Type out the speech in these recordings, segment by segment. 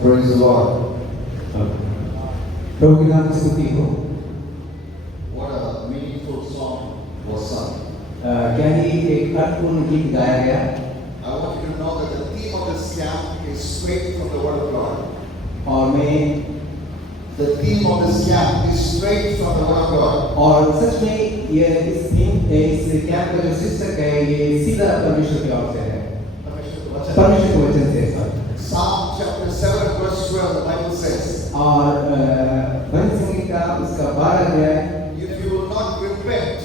Praise the Lord. प्रभु की नाम की स्तुति हो। What a meaningful song was sung. क्या ही एक अर्थपूर्ण गीत गाया गया। I want you to know that the theme of this camp is straight from the Word of God. और The theme of this camp is straight from the Word of God. और सच में ये इस कैंप का जो शीर्षक है ये सीधा परमेश्वर की ओर से है। परमेश्वर के वचन से है। Psalm chapter 7 verse 12 the Bible says. और भजन संहिता उसका 12 अध्याय। If you will not repent,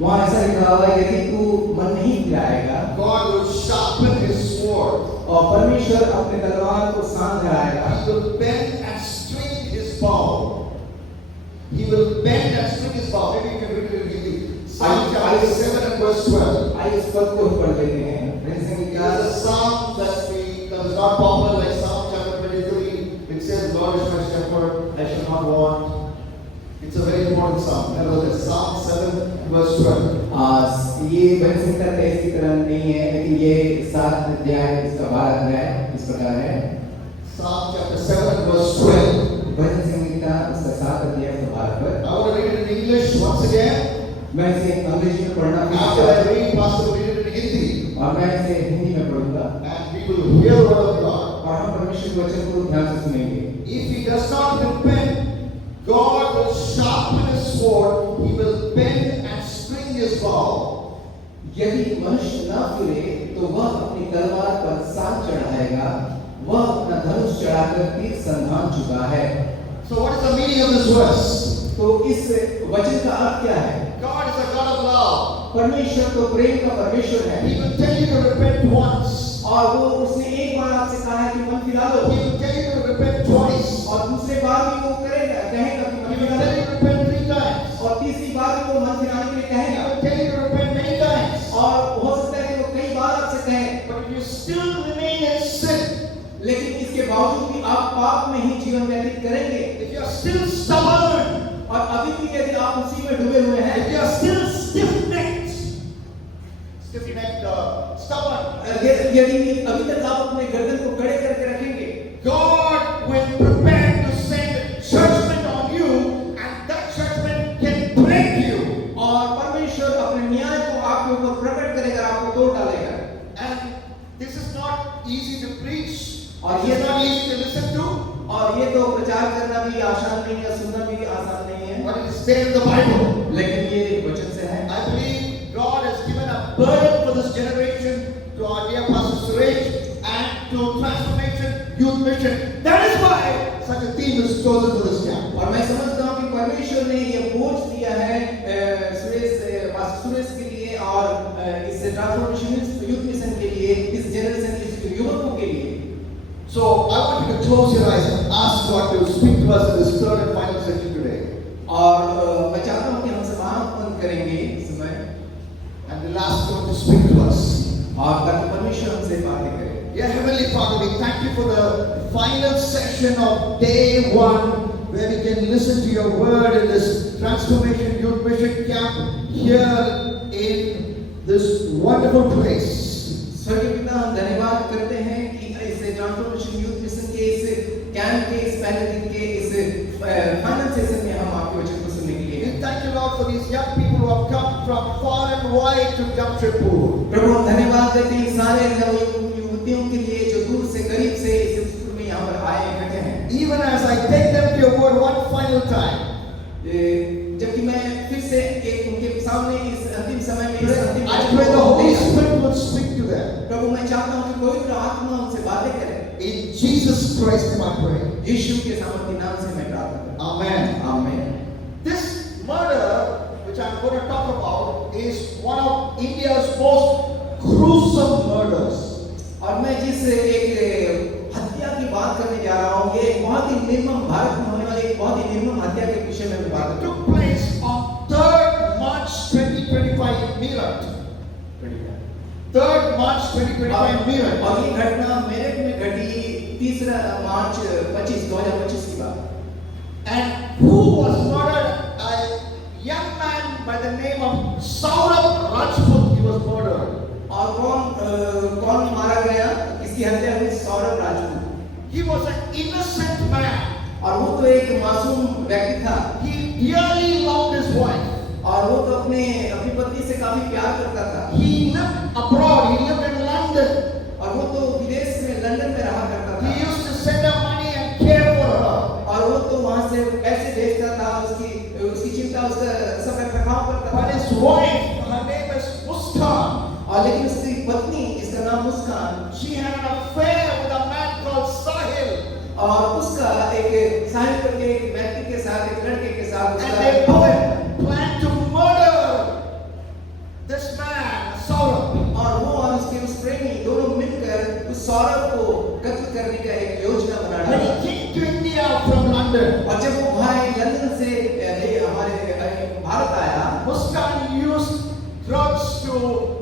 वहाँ ऐसा लिखा हुआ है यदि तू मन नहीं फिराएगा, God will sharpen His sword. और परमेश्वर अपने तलवार को सान कराएगा। He will bend and string His bow. He will bend and string His bow. Maybe you can read it in Hindi. Psalm chapter 7 and verse 12. आइए इस पद को पढ़ लेते हैं। भजन संहिता It is a psalm that is not popular like Psalm chapter 23. It says, "Lord is my shepherd; I shall not want." It's a very important psalm. Nevertheless, Psalm 7 verse 12. ये भजन संहिता 23 की तरह नहीं है, लेकिन ये 7 अध्याय इसका 12 अध्याय इस प्रकार है। Psalm chapter 7 verse 12. भजन संहिता उसका 7 अध्याय इसका 12 पद। I want to read it in English once again. मैं इसे अंग्रेजी में पढ़ना After I read, Pastor will read it in Hindi. और मैं इसे हिंदी में पढ़ूंगा। And we will hear the word of God. और हम परमेश्वर के वचन को ध्यान से सुनेंगे। If he does not repent, God will sharpen his sword. He will bend and string his bow. यदि मनुष्य न फिरे तो वह अपनी तलवार पर सान चढ़ाएगा, वह अपना धनुष चढ़ाकर तीर संधान चुका है। So what is the meaning of this verse? तो इस वचन का अर्थ क्या है? God is a God of love. परमेश्वर तो प्रेम का परमेश्वर है। He will tell you to repent once. और वो उसने एक बार आपसे कहा है कि मन फिरा लो। He will tell you to repent twice. और दूसरे बार भी वो कहेगा कि मन He will फिरा tell low. you to repent 3 times. और तीसरी बार भी वो मन फिराने के लिए He कहेगा। will tell you to repent many times. और हो सकता है कि वो कई बार आपसे कहे, But if you still remain in sin, लेकिन इसके बावजूद भी आप पाप में ही जीवन व्यतीत करेंगे। if you are still stubborn, और अभी भी यदि आप उसी में डूबे हुए हैं, if you are still stiff-necked, stubborn, यदि अभी तक आप अपने गर्दन को कड़े करके रखेंगे, God will prepare to send judgment on you, and that judgment can break you. और परमेश्वर अपने न्याय को आपके ऊपर प्रकट करेगा, आपको तोड़ डालेगा। And this is not easy to preach, और it ये is not easy to listen to, और ये तो प्रचार करना भी आसान नहीं है, सुनना भी आसान नहीं है, but it is there in the Bible. लेकिन ये वचन से है। I believe God has given a burden for this generation to our dear Pastor Suresh and to Transformation Youth Mission. That is why such a theme is chosen for this camp. और मैं समझता हूँ कि परमेश्वर ने ये बोझ दिया है पास्टर सुरेश के लिए और इस ट्रांसफॉर्मेशन यूथ मिशन के लिए, इस जनरेशन के युवकों के लिए। So I want you to close your eyes and ask God to speak to us in this third and final section today. और मैं चाहता हूँ कि हम सब आँख बंद करेंगे इस समय, And we'll ask God to speak to us. और ताकि परमेश्वर हमसे बातें करे। Dear Heavenly Father, we thank you for the final session of day 1, where we can listen to your word in this Transformation Youth Mission camp here in this wonderful place. स्वर्गीय पिता, हम धन्यवाद करते हैं कि इस ट्रांसफॉर्मेशन यूथ मिशन के इस कैंप के इस पहले दिन के इस फाइनल सेशन में हम आपके वचन को सुनने के लिए। We thank you, Lord, for these young people who have come from far and wide to Jamshedpur. प्रभु, हम धन्यवाद देते हैं सारे युवतियों के लिए जो दूर से करीब से इस स्कूल में यहाँ पर आए इकट्ठे हैं। Even as I take them to your word one final time, जबकि मैं फिर से एक उनके सामने इस अंतिम समय में इस अंतिम I pray the Holy Spirit will speak to them. प्रभु, मैं चाहता हूँ कि पवित्र आत्मा उनसे बातें करे। In Jesus Christ's name I pray. यीशु के सामर्थ्य नाम से मैं प्रार्थना करता हूँ। Amen. आमीन। This murder, which I'm going to talk about, is one of India's most gruesome murders. और मैं जिस एक हत्या की बात करने जा रहा हूँ, ये एक बहुत ही निर्मम, भारत में होने वाली एक बहुत ही निर्मम हत्या के विषय में मैं बात It करूँ। took place on 3rd March 2025 Meerut. 3rd March 2025 Meerut. और ये घटना मेरठ में घटी 3 मार्च 2025 की बात। And who was murdered? A young man by the name of Saurabh Rajput. He was murdered. और कौन मारा गया? इसकी हत्या हुई Saurabh Rajput. He was an innocent man. और वो तो एक मासूम व्यक्ति था He dearly loved his wife. और वो तो अपनी पत्नी से काफी प्यार करता था He lived abroad. He lived in London. और वो तो विदेश में लंदन में रहा करता He था used to send her money and care for her. और वो तो वहां से पैसे भेजता था उसकी चिंता उसका सब रखरखाव करता But था his wife, her name is Muskan. और लेकिन उसकी पत्नी जिसका नाम मुस्कान She had an affair with a man called Sahil. और उसका एक साहिल करके एक व्यक्ति के साथ एक लड़के के साथ And उसका they both planned to murder this man, Saurabh. और वो और उसके उस प्रेमी दोनों मिलकर उस सौरभ को कत्ल करने का एक योजना बना When डाला he came to India from London, और जब वो भाई लंदन से हमारे भारत आया Muskan used drugs to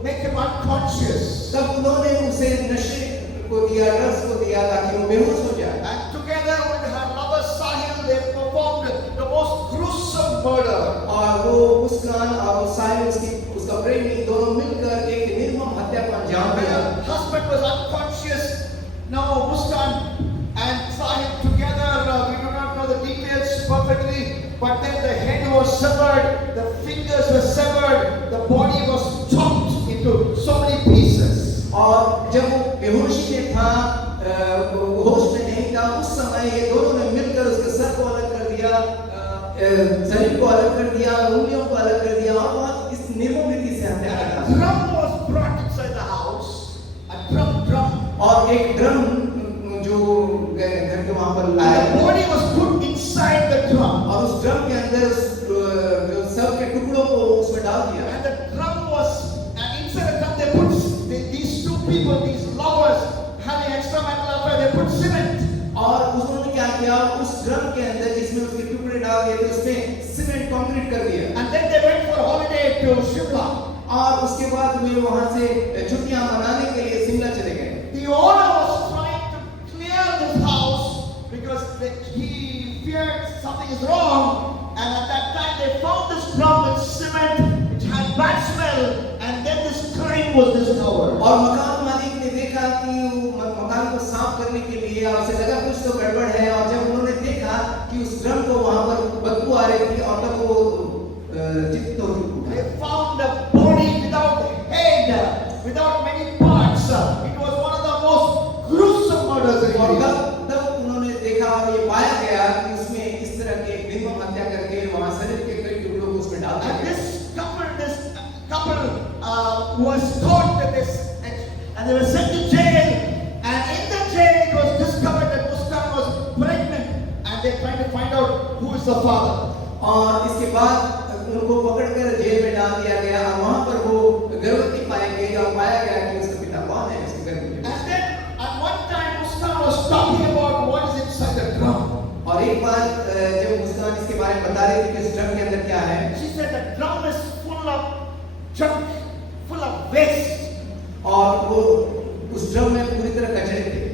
make him unconscious. तब उन्होंने उसे नशे को दिया ड्रग्स को दिया ताकि वो बेहोश हो जाए And together with her lover Sahil, they performed the most gruesome murder. और वो मुस्कान और वो साहिल उसका प्रेमी दोनों मिलकर एक निर्मम हत्या को अंजाम When दिया her husband was unconscious, now Muskan and Sahil together, we do not know the details perfectly, but then the head was severed, the fingers were severed, the body was chopped into so many pieces. और जब वो बेहोशी में था होश में नहीं था उस समय ये दोनों ने मिलकर उसके सर को अलग कर दिया शरीर को अलग कर दिया उंगलियों को अलग कर दिया और बहुत इस निर्मम रीति से हत्या A करा drum was brought inside the house, a drum, और एक ड्रम जो घर के वहां पर and लाया the body was put inside the drum. और उस ड्रम के अंदर जो सब के टुकड़ों को उसमें डाल दिया And the drum was, and inside the drum they put these two people, these lovers, having extramarital affair, they put cement. और उन्होंने क्या किया उस ड्रम के अंदर जिसमें उसके टुकड़े डाल दिए थे उसमें सीमेंट कंक्रीट कर दिया And then they went for holiday to Shimla. और उसके बाद वे वहां से छुट्टियां मनाने के लिए शिमला चले गए The owner was trying to clear this house because he feared something is wrong. And at that time they found this drum with cement, which had bad smell, and then this crime was discovered. और मकान मालिक ने देखा कि वो मकान को साफ करने के लिए और उसे लगा कुछ तो गड़बड़ है और जब उन्होंने देखा कि उस ड्रम को वहां पर बदबू आ रही थी और तब वो चित्त हो चुका They found a body without head, without many parts. It was one of the most gruesome murders in और India. तब उन्होंने देखा और ये पाया गया कि उसमें इस तरह के निर्मम हत्या करके वहां शरीर के कई टुकड़ों को उसमें डाल दिया And गया this couple was caught with this, and they were sent to jail. And in the jail, it was discovered that Muskan was pregnant, and they tried to find out who is the father. और इसके बाद उनको पकड़कर jail में डाल दिया गया और वहां पर वो गर्भवती पाई गई और पाया गया कि उसका पिता कौन है उसके गर्भ में And then at one time, Muskan was talking about what is inside the drum. और एक बार जब मुस्कान इसके बारे में बता रही थी कि इस ड्रम के अंदर क्या है She said the drum is full of junk, full of waste. और वो उस ड्रम में पूरी तरह कचरे थे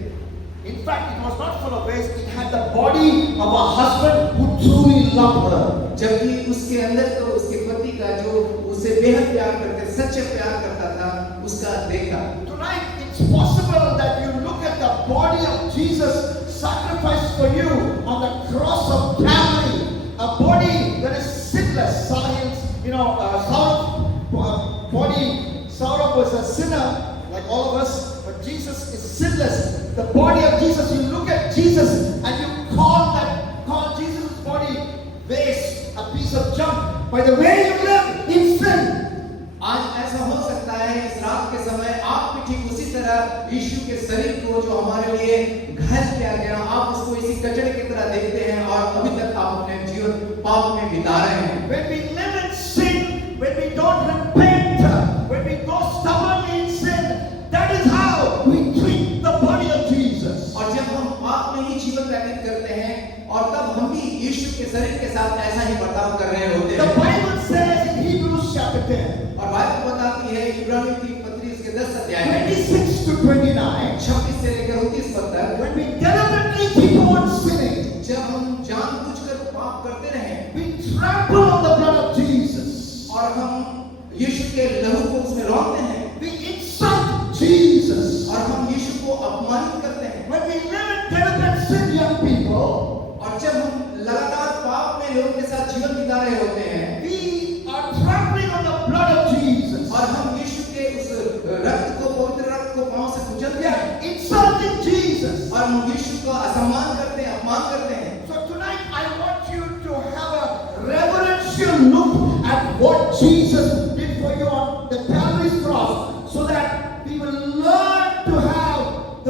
In fact, it was not full of waste. It had the body of a husband who truly loved her. जबकि उसके अंदर तो उसके पति का जो उसे बेहद प्यार करते सच्चे प्यार करता था उसका देह था Tonight, it's possible that you look at the body of Jesus sacrificed for you on the cross of Calvary, a body that is sinless. Saurabh was a sinner like all of us, but Jesus is sinless. The body of Jesus, you look at Jesus and you call Jesus' body waste, a piece of junk, by the way you live in sin. आज ऐसा हो सकता है इस रात के समय आप भी ठीक उसी तरह यीशु के शरीर को जो हमारे लिए घायल किया गया आप उसको इसी कचरे की तरह देखते हैं और अभी तक आप अपने जीवन पाप में बिता रहे हैं When we live in sin, when we don't repent, when we go stubbornly in sin, that is how we treat the body of Jesus. और जब हम पाप में ही जीवन व्यतीत करते हैं और तब हम भी यीशु के शरीर के साथ ऐसा ही बर्ताव कर रहे होते The हैं Bible says in Hebrews chapter 10, और बाइबल बताती है इब्रानियों की पत्री उसके 10 अध्याय में 26 to 29, 26 से लेकर 29 पद तक when we deliberately keep on sinning, जब हम जानबूझकर पाप करते रहे we trample on the blood of Jesus. और हम यीशु के लहू को उसमें रौंदते हैं We insult Jesus. और हम यीशु को अपमानित करते हैं When we live in deliberate गा रहे होते हैं we are trampling on the blood of Jesus. और हम यीशु के उस रक्त को, पवित्र रक्त को पांव से कुचलते हैं Insulting Jesus. और हम यीशु का असम्मान करते हैं, अपमान करते हैं। So tonight I want you to have a reverential look at what Jesus did for you on the Calvary's cross, so that we will learn to have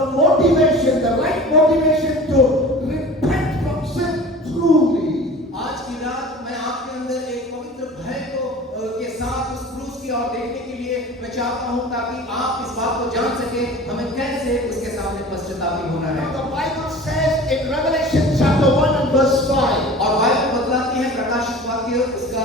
the motivation, the right motivation to repent from sin truly. आज की रात मैं आपके अंदर एक पवित्र भय को के साथ उस क्रूस की ओर देखने के लिए मैं चाहता हूं, ताकि आप इस बात को जान सके हमें कैसे उसके सामने पश्चातापी होना है। Now the Bible says in Revelation chapter 1 and verse 5. और बाइबल बतलाती है प्रकाशित वाक्य उसका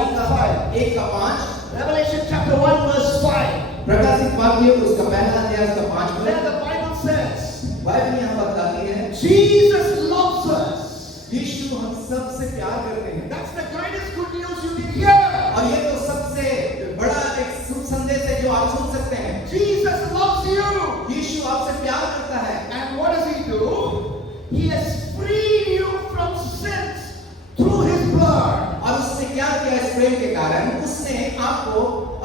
1:5 Revelation chapter 1 verse 5. प्रकाशित वाक्य उसका पहला अध्याय उसका 5 There पद। the Bible says, बाइबल यहाँ बतलाती है Jesus loves us. यीशु हम सबसे प्यार करते हैं। That's the greatest good news you can hear. और ये तो सबसे बड़ा एक शुभ संदेश है जो आप सुन सकते हैं। Jesus loves you. यीशु आपसे प्यार करता है And what does he do? He has freed you from sins through his blood. और उसने क्या किया? इस प्रेम के कारण उसने आपको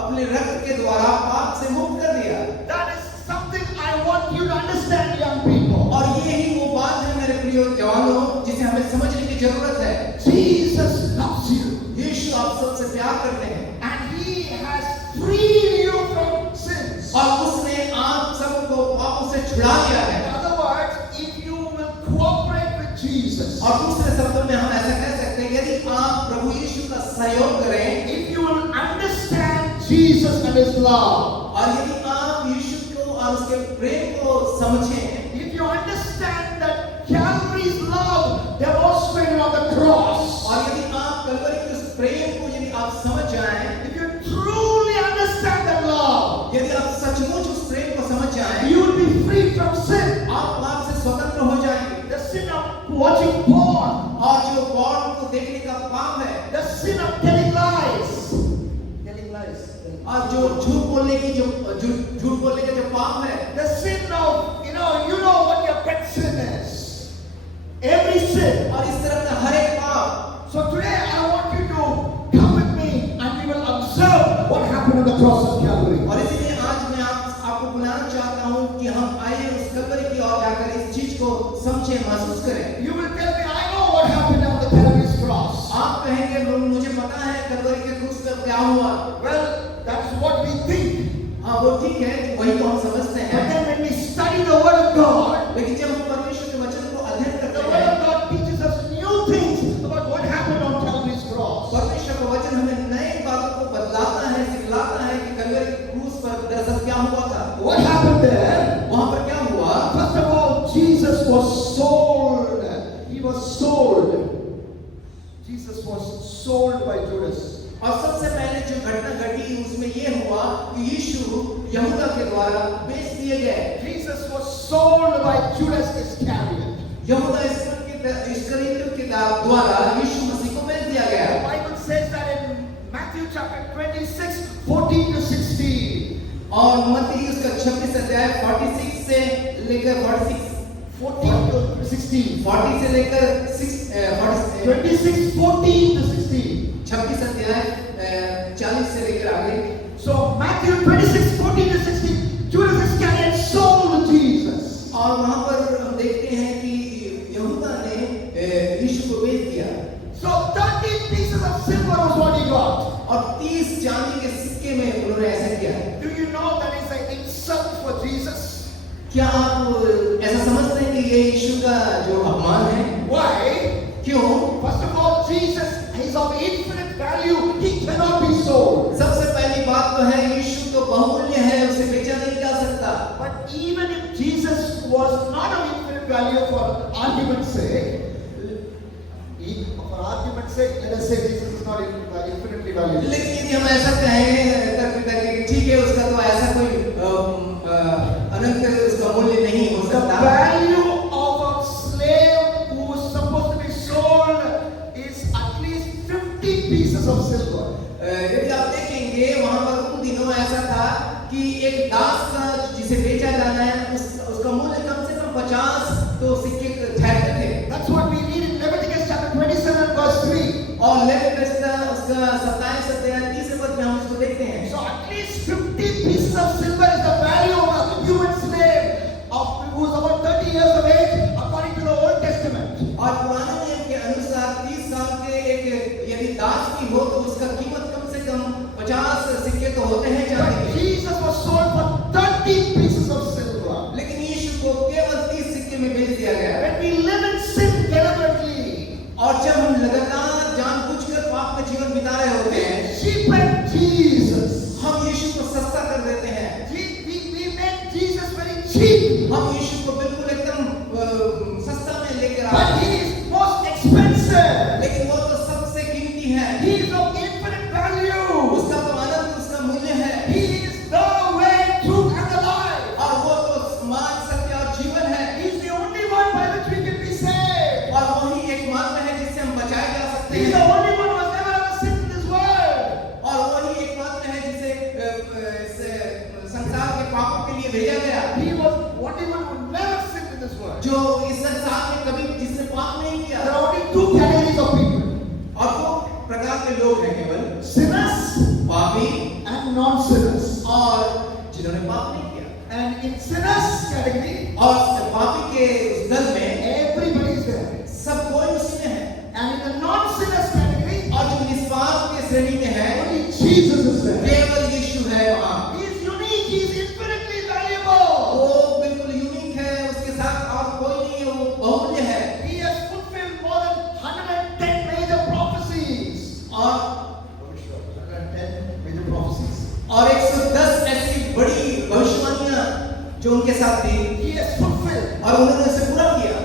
अपने रक्त के द्वारा पाप से मुक्त कर दिया। That is something I want you to understand, young people. और ये ही वो बात है मेरे प्रिय जवानों जिसे हमें समझने की जरूरत है। Jesus loves you. यीशु आप सबसे प्यार करते हैं And he has freed you from sins. और उसने आप सबको पापों से छुड़ा लिया है। In other words, if you will cooperate with Jesus, और दूसरे शब्दों में हम ऐसा कह सकते हैं यदि आप प्रभु यीशु का सहयोग करें, if you will understand Jesus and his love, और यदि आप यीशु को और उसके प्रेम को समझें, if you understand that Calvary's love demonstrated on the cross, और यदि आप कलवरी के उस प्रेम को यदि आप समझ जाएं, if you truly understand that love, यदि आप सचमुच उस प्रेम को समझ जाएं, you will be free from sin. आप पाप से स्वतंत्र हो जाएंगे। The sin of watching porn, और जो पॉर्न को देखने का पाप है, the sin of telling lies, telling lies, और जो झूठ बोलने की झूठ बोलने का जो पाप है, the sin of, you know what your pet sin is. Every sin. और इस तरह का हर एक पाप। So today I want you to come with me and we will observe what happened on the cross of Calvary. और इसीलिए आज मैं आपको बुलाना चाहता हूं कि हम आइए उस कलवरी की ओर जाकर इस चीज को समझें, महसूस करें। You will tell me, I know what happened on the Calvary's cross. आप कहेंगे मुझे पता है कलवरी के क्रूस पर क्या हुआ। Well, that's what we think. हाँ वो ठीक है, वही तो हम समझते But हैं। then when we study the Word of God, लेकिन जब हम परमेश्वर के वचन को अध्ययन the करते Word हैं, of God teaches us new things about what happened on Calvary's cross. परमेश्वर का वचन हमें नई बातों को बतलाता है, सिखलाता है कि कलवरी के क्रूस पर दरअसल क्या हुआ था। What happened there? वहां पर क्या हुआ? First of all, Jesus was sold. He was sold. Jesus was sold by Judas. और सबसे पहले जो घटना घटी उसमें ये हुआ कि यीशु यहूदा के द्वारा बेच दिए गए। Jesus was sold by Judas Iscariot. यहूदा इस्करियोती के द्वारा यीशु मसीह को बेच दिया The गया। Bible says that in Matthew chapter 26, 14 to 16. और मत्ती उसका 26 अध्याय 46 से लेकर 14 to 16. 40 से लेकर 26, 14 to 16. 26 अध्याय 40 से लेकर आगे। So Matthew 26, 14 to 16. Judas Iscariot sold Jesus. और वहां पर हम देखते हैं कि यहूदा ने यीशु को बेच दिया। So 30 pieces of silver was what he got. और 30 चांदी के सिक्के में उन्होंने ऐसा किया। Do you know that is an insult for Jesus? क्या आप ऐसा समझते हैं कि ये यीशु का जो अपमान है? Why? क्यों? First of all, Jesus is of infinite value. He cannot be sold. सबसे पहली बात तो है यीशु तो बहुमूल्य है, उसे बेचा नहीं जा सकता। But even if Jesus was not of infinite value, for argument's sake, let us say Jesus is not infinitely valuable. लेकिन यदि हम ऐसा कहें करके कि ठीक है उसका तो ऐसा कोई अनंत उसका मूल्य नहीं हो The सकता। value of a slave who is supposed to be sold is at least 50 pieces of silver. यदि आप देखेंगे वहां पर उन दिनों ऐसा था कि एक दास का जिसे बेचा जाना है उसका मूल्य कम से कम 50 तो सिक्के ठहरते थे। That's what we read in Leviticus chapter 27 verse उसका 27 अध्याय 30 पद में हम इसको देखते हैं। So at least 50 pieces of silver is the value of a human slave who is about 30 years of age according to the Old Testament. और पुराने नियम के अनुसार 30 साल के एक यदि दास भी हो तो उसका कीमत कम से कम 50 सिक्के तो होते हैं चांदी But के। Jesus was sold for 30 pieces of silver. लेकिन यीशु को केवल 30 सिक्के में बेच दिया गया। When we live in sin deliberately, और जब हम लगातार जानबूझकर पाप में जीवन बिता रहे होते हैं, cheapen Jesus. हम यीशु को सस्ता कर देते हैं। We make Jesus very cheap. हम यीशु को बिल्कुल एकदम सस्ता में लेकर आते But हैं। he is most expensive. लेकिन वो तो सबसे कीमती है। He is of infinite value. उसका तो अनंत उसका मूल्य है। He is the way, truth and the life. और वो तो मार्ग, सत्य और जीवन है। He is the only one by which we can be saved. और वही एकमात्र है जिससे हम बचाए जा सकते He is the हैं। only one who has never ever sinned in this world. और वही एकमात्र है जिसे इस संसार के पापों के लिए भेजा गया। He was only one who never sinned in this world. जो इस संसार में कभी जिसने पाप नहीं किया। There are only two categories of people: और दो प्रकार के लोग हैं केवल, sinners पापी and non-sinners. और जिन्होंने पाप नहीं किया। And in sinners category, और पापी के उस दल में everybody is there. सब कोई उसी में है। And in the non-sinners category, और जो निस्वार्थ के श्रेणी में है, only Jesus is there. केवल यीशु है वहाँ। He is unique. He is infinitely valuable. वो बिल्कुल यूनिक है, उसके साथ और कोई नहीं है, वो बहुमूल्य है। He has fulfilled more than 110 major prophecies. और 110 major prophecies. और 110 ऐसी बड़ी भविष्यवाणियां जो उनके साथ थी He has fulfilled. और उन्होंने उसे पूरा किया।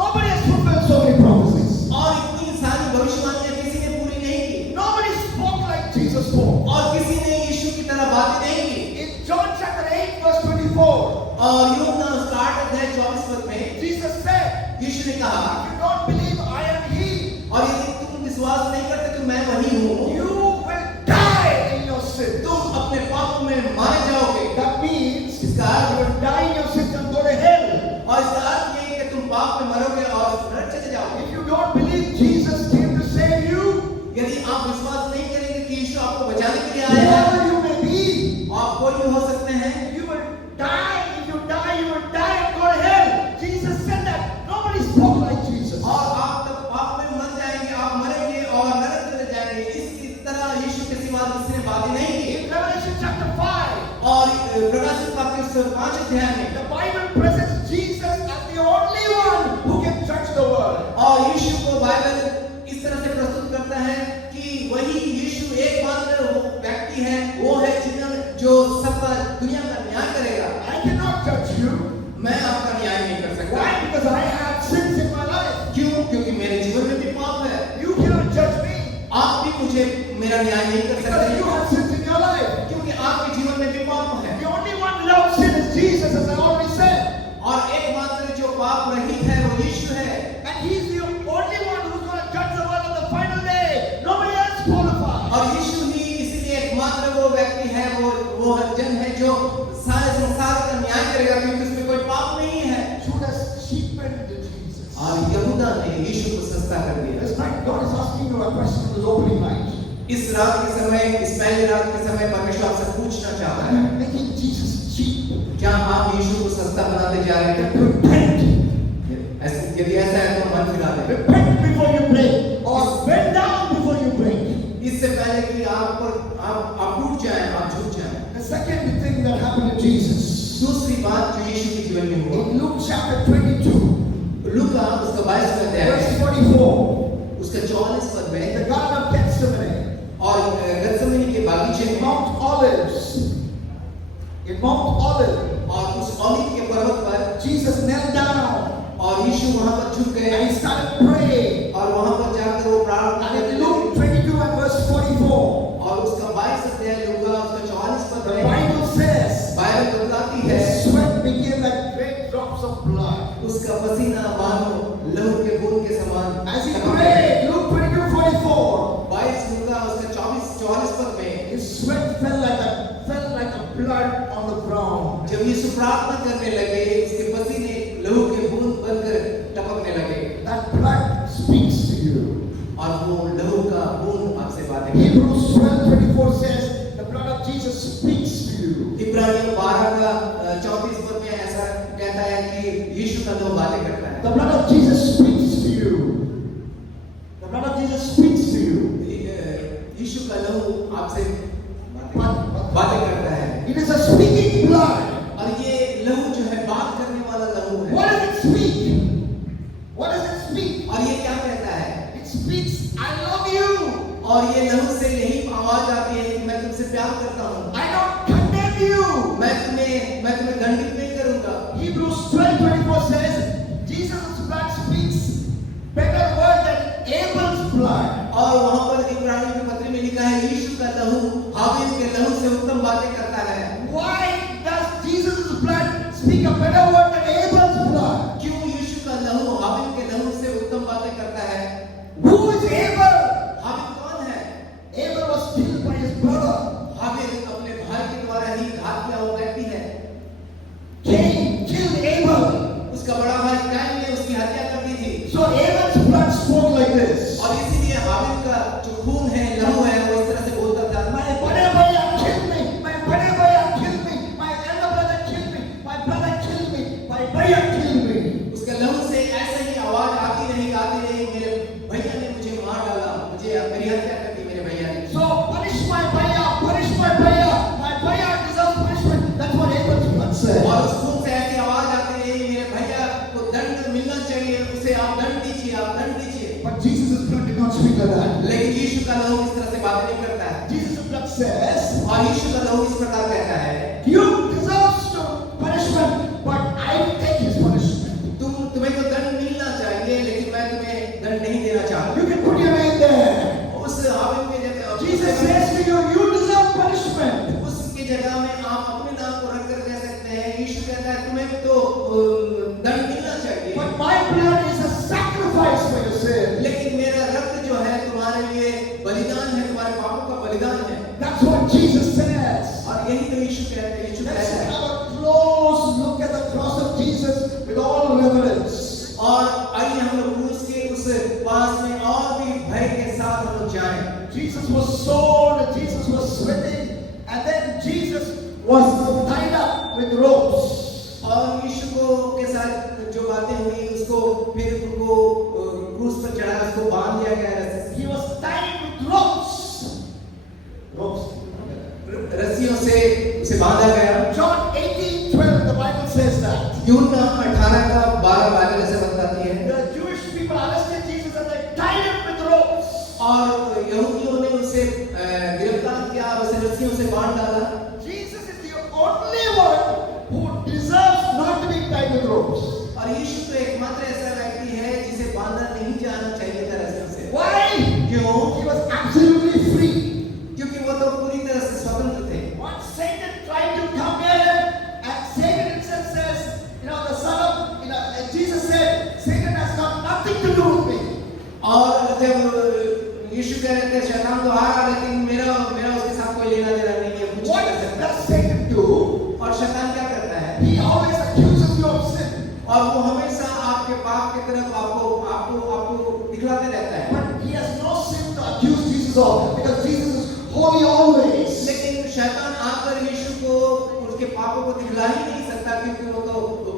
Nobody has fulfilled so many prophecies. और इतनी सारी भविष्यवाणियां किसी ने पूरी नहीं की Nobody spoke like Jesus spoke. और किसी ने यीशु की तरह बातें नहीं की। In John chapter 8 verse 24, और यूहन्ना उसका 8 अध्याय 24 पद में Jesus said, यीशु ने कहा, if you don't believe I am He, और यदि तुम विश्वास नहीं करते तो मैं वही हूँ, you will die in your sins. तुम अपने पापों में मारे जाओगे। That means इसका अर्थ you will die in your sins and go to hell. और इसका अर्थ ये है कि तुम पाप में मरोगे और नरक चले जाओगे। If you don't believe Jesus came to save you, यदि आप विश्वास नहीं करेंगे कि यीशु आपको बचाने के लिए आया है, whoever you may be, आप कोई भी हो सकते हैं, you will die. If you die, you will die and go to hell. Jesus said that. Nobody spoke like Jesus. और आप तब पाप में मर जाएंगे, आप मरेंगे और नरक चले जाएंगे। इसी तरह यीशु के सिवा किसी ने बातें नहीं की। In Revelation chapter 5, और प्रकाशित वाक्य 5 अध्याय में the Bible presents Jesus as the only one who can judge the world. और यीशु को बाइबल इस तरह से प्रस्तुत करता है कि वही यीशु एकमात्र वो व्यक्ति है, वो है जो सब पर दुनिया का न्याय करेगा। I cannot judge you. मैं आपका न्याय नहीं कर सकता। Why? Because I have sins in my life. क्यों? क्योंकि मेरे जीवन में भी पाप है। You cannot judge me आप भी मुझे मेरा न्याय नहीं कर because you सकते have sins in your life. क्योंकि आपके जीवन में भी पाप है। The only one without sin is Jesus, as I already said. और एकमात्र जो पाप रहित है वो यीशु है। And He's the only one who's going to judge the world on the final day. Nobody else qualifies. और यीशु ही इसीलिए एकमात्र वो व्यक्ति है, वो जन है जो सारे संसार का न्याय करेगा क्योंकि उसमें कोई पाप नहीं है। Judas cheapened Jesus. और यहूदा ने यीशु को सस्ता कर दिया। This night, God is asking you a question in this opening night. इस रात के समय, इस पहली रात के समय परमेश्वर आपसे पूछना चाहता Are है, you making Jesus cheap? क्या आप यीशु को सस्ता बनाते जा रहे हैं? Repent. यदि ऐसा है तो मन फिरा दे। Repent before you break, or bend down before you break. इससे पहले कि आप टूट जाएं, आप झुक जाएं। The second thing that happened to Jesus, दूसरी बात जो यीशु के जीवन में हुई, in Luke chapter 22, लूका उसका 22वां अध्याय verse 44, उसका 44 पद in में the Garden of Gethsemane, और गतसमनी के बागीचे in में Mount Olives, in Mount Olive, और उस ऑलिव के पर्वत पर Jesus knelt down और यीशु वहां पर झुक गए and He started praying. और वहां पर जाकर वो प्रार्थना And करने in Luke लगे। 22 and verse 44, और उसका 22 अध्याय लूका उसका 44 पद the में Bible says, बाइबल बताती है His sweat became like great drops of blood. उसका पसीना मानो लहू के बूंद के समान। As he prayed, Luke 22:44, 22 लूका उसका 44 पद में his sweat fell like a blood on the ground. जब यीशु प्रार्थना करने लगे, उसके पसीने लहू के बूंद बनकर टपकने लगे। That blood speaks to you. और वो लहू का बूंद आपसे बातें He कि यीशु का लहू बातें करता है। The blood of Jesus speaks to you. The blood of Jesus speaks to you. यीशु का लहू आपसे बातें करता है। It is a speaking blood. और ये लहू जो है बात करने वाला लहू है। What does it speak? What does it speak? और ये क्या कहता है? It speaks, I love you. और ये लहू से यही आवाज आती है कि मैं तुमसे प्यार करता हूँ। I don't condemn you. मैं तुम्हें दंडित नहीं करूंगा। Hebrews 12:24 says, Jesus' blood speaks better word than Abel's blood. और वहाँ पर इब्रानियों की पत्री में लिखा है यीशु का लहू हाबिल के लहू से उत्तम बातें करता है। Why does Jesus' blood speak a better word than Abel's blood? क्यों यीशु का लहू हाबिल के लहू से उत्तम बातें करता है? Who is Abel? हाबिल कौन है? Abel was killed by his brother. हाबिल अपने भाई के द्वारा ही घात किया हुआ व्यक्ति है। Cain killed Abel. उसका बड़ा भाई कैन ने उसकी हत्या कर दी थी। So Abel's blood spoke like this. और इसीलिए हाबिल का जो खून है लहू है वो इस तरह से बोलता था। My bade bhaiya killed me. My bade bhaiya killed me. My elder brother killed me. My brother killed me. My bhaiya killed me. उसके लहू से ऐसे ही आवाज आती रही मेरे भैया ने मुझे मार डाला, मुझे मेरी हत्या कर दी मेरे भैया ने। So punish my bhaiya. Punish my bhaiya. My bhaiya deserves punishment. That's what Abel's blood said. और उस खून से ऐसी आवाज आती रही मेरे भैया को दंड मिलना चाहिए, उसे आप दंड दीजिए, आप दंड दीजिए। But Jesus' blood did not speak like that. लेकिन यीशु का लहू इस तरह से बातें नहीं करता है। Jesus' blood says, और यीशु का लहू इस प्रकार कहता है you deserve punishment, but I take his punishment. तुम्हें तो दंड मिलना चाहिए लेकिन मैं तुम्हें दंड नहीं देना चाहता। You can put your name there. उस हाबिल के जगह Jesus says to you, you deserve punishment. उसकी जगह में आप अपने नाम को रख कर कह सकते हैं यीशु कहता है तुम्हें तो दंड मिलना चाहिए। But my blood is a sacrifice for your sin. लेकिन मेरा रक्त जो है तुम्हारे लिए बलिदान है, तुम्हारे पापों का बलिदान है। That's what Jesus says. और यही तो यीशु कहते हैं। यीशु Let's कहता है have a close look at the cross of Jesus with all reverence. और आइए हम लोग क्रूस के उस पास में और भी भय के साथ हम लोग जाएं। Jesus was sold, Jesus was sweating, and then Jesus was tied up with ropes. और यीशु को के साथ जो बातें हुई उसको फिर उनको क्रूस पर चढ़ा उसको बांध दिया गया रस्सी से। He was tied with ropes. Ropes. रस्सियों से उसे बांधा गया। John 18:12, the Bible says that. यूहन्ना 18 का 12 ऐसे बताती है। The Jewish people arrested Jesus and they tied him with ropes. और यहूदियों ने उसे गिरफ्तार किया और उसे रस्सियों से बांध डाला। Jesus is the only one who deserves not to be tied with ropes. और यीशु तो एकमात्र ऐसा व्यक्ति है जिसे बांधा नहीं जाना चाहिए था रस्सियों से। Why? क्यों? He was absolutely free. क्योंकि वो तो पूरी तरह से स्वतंत्र थे। Once Satan tried to come near him, and Satan himself says, the son of, Jesus said, Satan has got nothing to do with me. और जब यीशु कह रहे थे शैतान तो आ रहा लेकिन मेरा उसके साथ कोई लेना देना नहीं है, कुछ What नहीं कर सकता। does Satan do? और शैतान क्या करता है? He always accuses you of sin. और वो हमेशा आपके पाप की तरफ आपको दिखलाते रहता है। But he has no sin to accuse Jesus of, because Jesus is holy always. लेकिन शैतान आकर यीशु को उसके पापों को दिखला ही नहीं सकता क्योंकि वो तो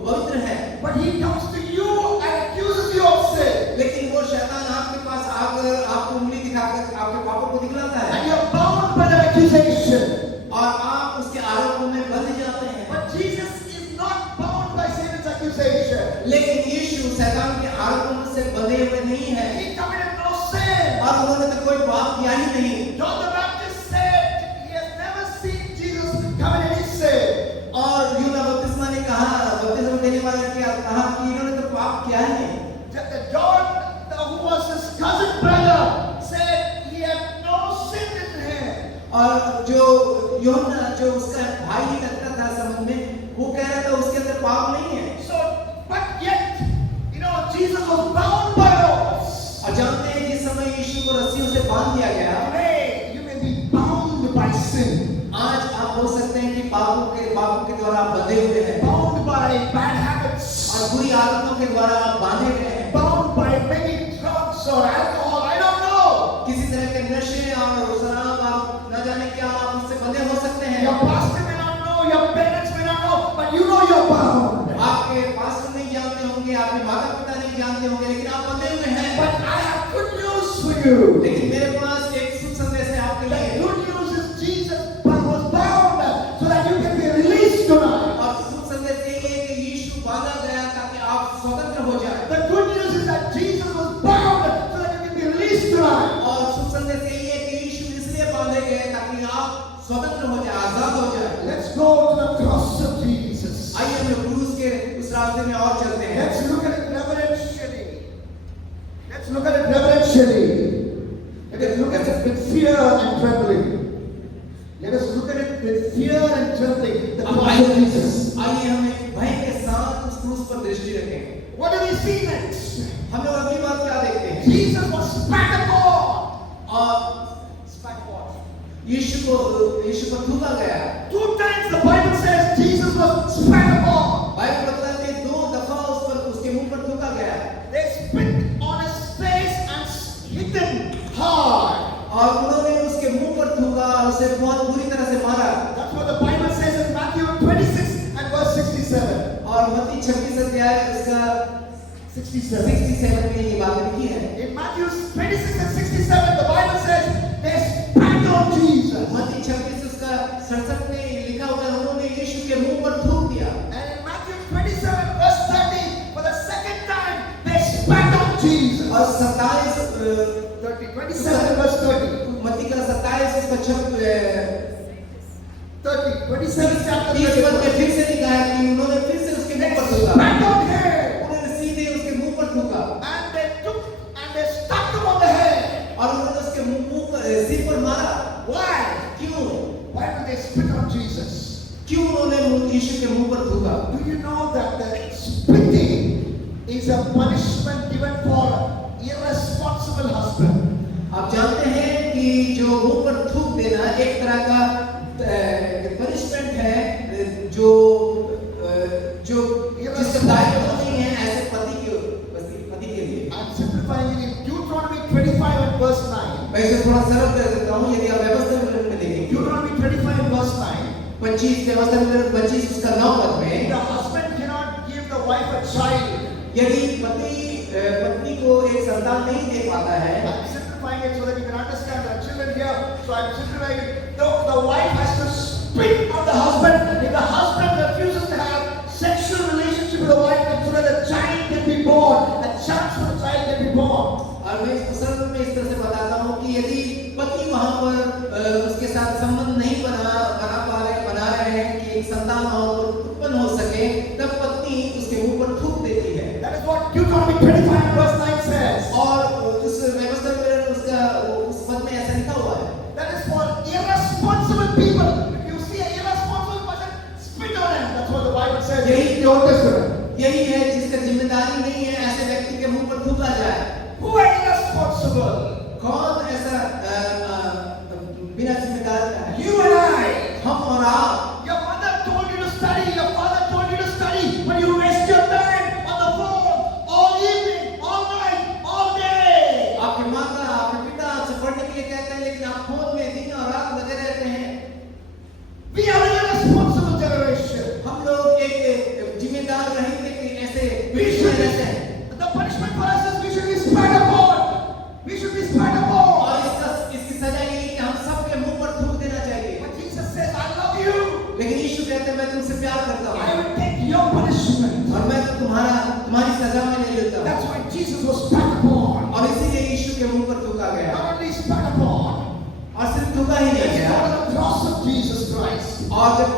पवित्र है। But he comes to you and accuses you of sin. लेकिन वो शैतान आपके पास आकर आपको उंगली दिखाकर आपके पापों को दिखलाता है। And you're bound by the accusation. और आप उसके आरोपों में बंध जाते हैं। But Jesus is not bound by Satan's accusation. लेकिन यीशु शैतान के आरोपों से बंधे हुए नहीं है। He committed no sin. और उन्होंने तो कोई पाप किया ही नहीं। John the Baptist said he has never seen Jesus commit any sin. और यूहन्ना बपतिस्मा ने बपतिस्मा देने वाले ने कहा कि इन्होंने तो पाप किया ही नहीं। John, who was his cousin brother, said he had no sin in him. और जो यूहन्ना जो उसका भाई ही लगता था समझ में, वो कह रहा था उसके अंदर पाप नहीं है। So, but yet, Jesus was bound by ropes. और जानते हैं जिस समय यीशु को रस्सियों से बांध दिया गया, Today, you may be bound by sin. आज आप हो सकते हैं कि पापों के द्वारा आप बंधे हुए हैं। Bound by bad habits. और बुरी आदतों के द्वारा आप बांधे गए हैं। Bound by maybe drugs or alcohol, I don't know. किसी तरह के नशे और शराब आप न जाने क्या आप उससे बंधे हो सकते हैं। Your pastor may not know, your parents may not know, but you know you're bound. आपके पास्टर नहीं आपके माता पिता नहीं जानते होंगे, लेकिन आप बंधे हुए हैं। But I have good news for you. लेकिन मेरे पास एक शुभ संदेश है आपके The लिए। good news is Jesus was bound so that you can be released tonight. और शुभ संदेश यही है कि यीशु बांधा गया ताकि आप स्वतंत्र हो जाए। The good news is that Jesus was bound so that you can be released tonight. और शुभ संदेश यही है कि यीशु इसलिए बांधे गए ताकि आप स्वतंत्र हो जाए, आजाद हो जाए। Let's go to the cross of Jesus. आइए हम क्रूस के उस रास्ते में और चलते हैं। Let's look at it reverentially. Let's look at it reverentially. Let us look at it with fear and trembling. Let us look at it with fear and trembling. The अब cross of Jesus. आइए हम एक भय के साथ उस क्रूस पर दृष्टि रखें। What do we see next? हम लोग अगली बात क्या देखते हैं? Jesus was spat upon. और Spat what? यीशु को थूका गया। 2 times the Bible says Jesus was spat upon. Bible बताती है 2 दफा उस पर उसके मुंह पर थूका गया। They spit on his face and hit him hard. और उन्होंने उसके मुंह पर थूका और उसे बहुत बुरी तरह से मारा। That's what the Bible says in Matthew 26 and verse 67. और मत्ती 26 अध्याय उसका 67 में ये बात लिखी है। In Matthew 26 and 67, the Bible says they spat on Jesus. मत्ती 26 उसका 67 में लिखा हुआ है उन्होंने यीशु के मुंह पर थूक दिया। And in Matthew 27 verse 30, for the second time, they spat on Jesus. और 27 27 verse 30. मत्ती का 27 उसका 27 chapter 30 में 30. फिर से लिखा है कि उन्होंने फिर से उसके मुंह पर थूका। Spat on him. उन्होंने सीधे उसके मुंह पर थूका And they took and they stuck him on the head. और उन्होंने उसके मुंह पर सिर पर मारा। Why? क्यों? Why did they spit on Jesus? क्यों उन्होंने यीशु के मुंह पर थूका? Do you know that the spitting is a punishment given for irresponsible husband? आप जानते हैं कि जो मुंह पर थूक देना एक तरह का पनिशमेंट है जो जिसका दायित्व नहीं है ऐसे पति के लिए। I'm simplifying it in Deuteronomy 25 and verse 9. मैं इसे थोड़ा सरल कर देता हूँ। यदि आप व्यवस्था विवरण में देखेंगे Deuteronomy 25 and verse 9. 25 व्यवस्था विवरण 25 उसका 9 पद में The husband cannot give the wife a child. यदि पत्नी को एक संतान नहीं दे पाता है। I'm simplifying it so that you can understand. There are children here, so I'm simplifying it. The wife has to spit on the husband. If the husband refuses to have sexual relationship with the wife, so that a child can be born, a chance for a child can be born. और मैं इसको सरल रूप में इस तरह से बताता हूँ कि यदि पति वहाँ पर उसके साथ संबंध नहीं बना रहे हैं कि एक संतान उत्पन्न हो सके, तब पत्नी उसके मुंह पर थूक देती है। That is what Deuteronomy 25 verse 9 says. और उस व्यवस्था में उस पद में ऐसा लिखा हुआ है। That is for irresponsible people. If you see an irresponsible person, spit on him. That's what the Bible says in the Old Testament. यही है जिसका जिम्मेदारी नहीं है ऐसे व्यक्ति के मुंह पर थूका जाए। Who are irresponsible? कौन ऐसा बिना जिम्मेदार का है? You and I. हम और आप। Your mother told you to study. Your father told you to study. But you waste your time on the phone all evening, all night, all day. आपके माता आपके पिता आपसे पढ़ने के लिए कहते हैं लेकिन आप फोन में दिन और रात लगे रहते हैं। We are an irresponsible generation. हम लोग एक जिम्मेदार रहित ऐसे We should be. रहते हैं। The punishment for us is we should be spat upon. We should be spat upon. और इसकी सजा ये है कि हम सबके मुंह पर थूक देना चाहिए। But Jesus says, I love you. लेकिन यीशु कहते हैं मैं तुमसे प्यार करता I हूँ will take your punishment. और मैं तुम्हारी सजा में ले लेता हूँ। That's why Jesus was spat upon. और इसीलिए यीशु के मुंह पर थूका गया। Not only spat upon. और सिर्फ थूका ही नहीं Let's गया। go to the cross of Jesus Christ. और जब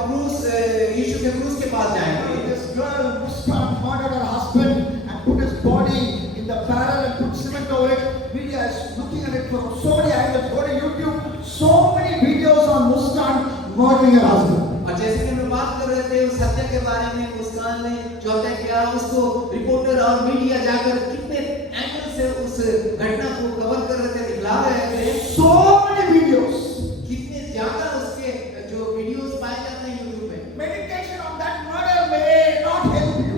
यीशु के क्रूस के पास जाएंगे, This girl Muskan murdered her husband and put his body in the barrel and put cement over it. Media is looking at it from so many angles. Go to YouTube. So many videos on Muskan murdering her husband. और जैसे कि हम बात कर रहे थे उस हत्या के बारे में, मुस्कान ने जो हत्या किया उसको रिपोर्टर और मीडिया जाकर कितने एंगल से उस घटना को कवर कर रहे थे, दिखला रहे थे। So many videos. कितने ज्यादा उसके जो वीडियोस पाए जाते हैं यूट्यूब में। Meditation on that murder may not help you.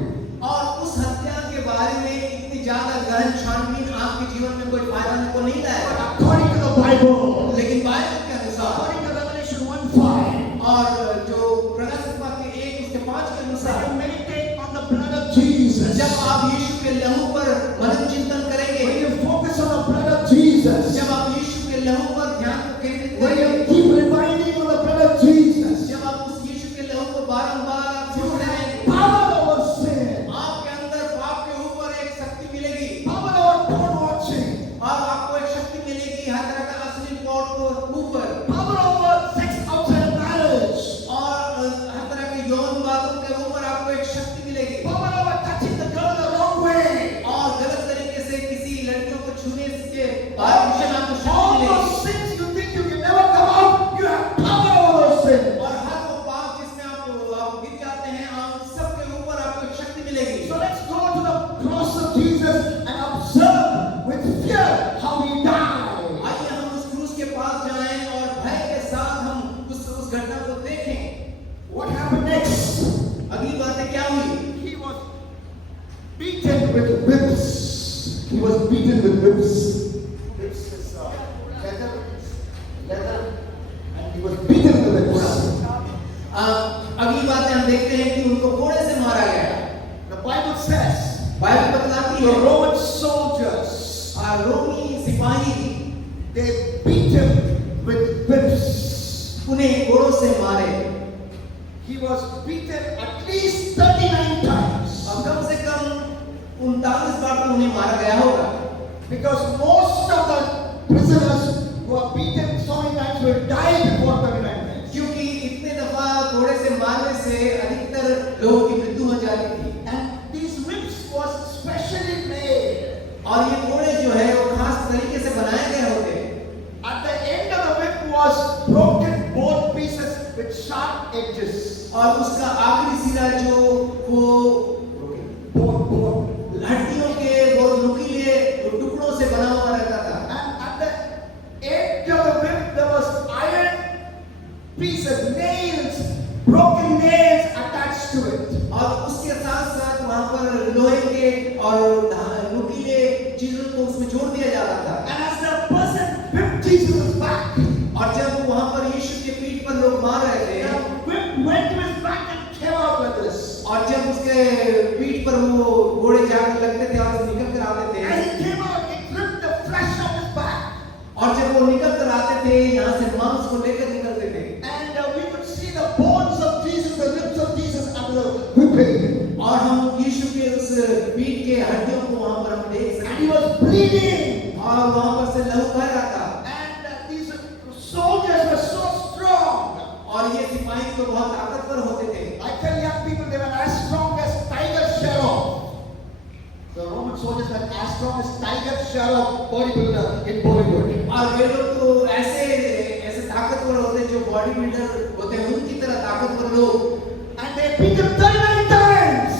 और उस हत्या के बारे में इतनी ज्यादा गहन छानबीन आपके जीवन में कोई फायदा को नहीं But लाएगा। according to the Bible, लेकिन बाइबल के अनुसार according to Revelation 1:5, और जो प्रकाशित वाक्य 1:5 के अनुसार meditate on the blood of Jesus, जब आप यीशु के लहू पर मनन चिंतन करेंगे, when you focus on the blood of Jesus, जब आप यीशु के लहू पर ध्यान को केंद्रित when करेंगे, you keep reminding on the blood of Jesus, जब आप उस यीशु के लहू को बारंबार आप जोड़ते रहेंगे, power over sin, आपके अंदर पाप के ऊपर एक शक्ति मिलेगी power over porn watching, और आपको एक शक्ति मिलेगी हर तरह का अश्लील पॉट को ऊपर power over sex outside of marriage, और हर तरह के यौन बातों के ऊपर आपको एक शक्ति मिलेगी power over touching the girl the wrong way. और गलत तरीके से किसी लड़कियों को छूने से बाहर मिशन आपको शक्ति All मिलेगी those sins you think you can never come out, you have power over those sins. और हर वो पाप जिसमें आप गिर जाते हैं आप सबके ऊपर आपको एक शक्ति मिलेगी So let's go to the cross of Jesus and observe with fear how he died. आइए हम उस क्रूस के पास जाएं और भय के साथ हम उस घटना को देखें What happened next? अगली बातें क्या हुई He was beaten with whips. He was beaten with whips. Whips is leather, and he was beaten with whips. अगली बातें हम देखते हैं कि उनको कोड़े से मारा गया The Bible says बाइबल बतलाती the है Roman soldiers, रोमी सिपाही they beat him with whips. उन्हें कोड़ों से मारे He was beaten at least 39 times. और कम से कम 39 बार तो उन्हें मारा गया होगा Because most of the prisoners who are beaten so many times will die before 39 minutes. क्योंकि इतने दफा कोड़े से मारने से अधिकतर लोगों की मृत्यु हो जाती थी And these whips was specially made. और ये कोड़े जो है वो खास तरीके से बनाए गए होते हैं At the end of the whip was broken bone pieces with sharp edges. और उसका आखिरी सिरा जो वो Bone. हड्डियों के बहुत नुकीले टुकड़ों से बना हुआ रहता था And at the end of the whip there was iron pieces, nails, broken nails attached to it. और उसके साथ साथ वहां पर लोहे के और नुकीले चीजों को उसमें जोड़ दिया जाता था And as the person whipped Jesus' back, और जब वहां पर यीशु के पीठ पर लोग मार रहे थे the whip went to his back and came out like this. और जब उसके पीठ पर वो घोड़े जाकर लगते थे और निकल कर आते थे As he came out, it ripped the flesh off his back. और जब वो निकल कर आते थे यहाँ से मांस को लेकर निकलते थे And we could see the bones of Jesus, the ribs of Jesus under the whipping. और हम यीशु के उस पीठ के हड्डियों को वहां पर हम देख And सकते he was bleeding. और वहां पर से लहू बह रहा था And these soldiers were so strong. और ये सिपाही तो बहुत ताकतवर होते थे I tell young people they were as strong as Tiger Shroff. The Roman soldiers were as strong as Tiger Shroff, bodybuilder in Bollywood. और वे लोग तो ऐसे ताकतवर होते जो बॉडी बिल्डर होते हैं उनकी तरह ताकतवर लोग And they beat him 39 times.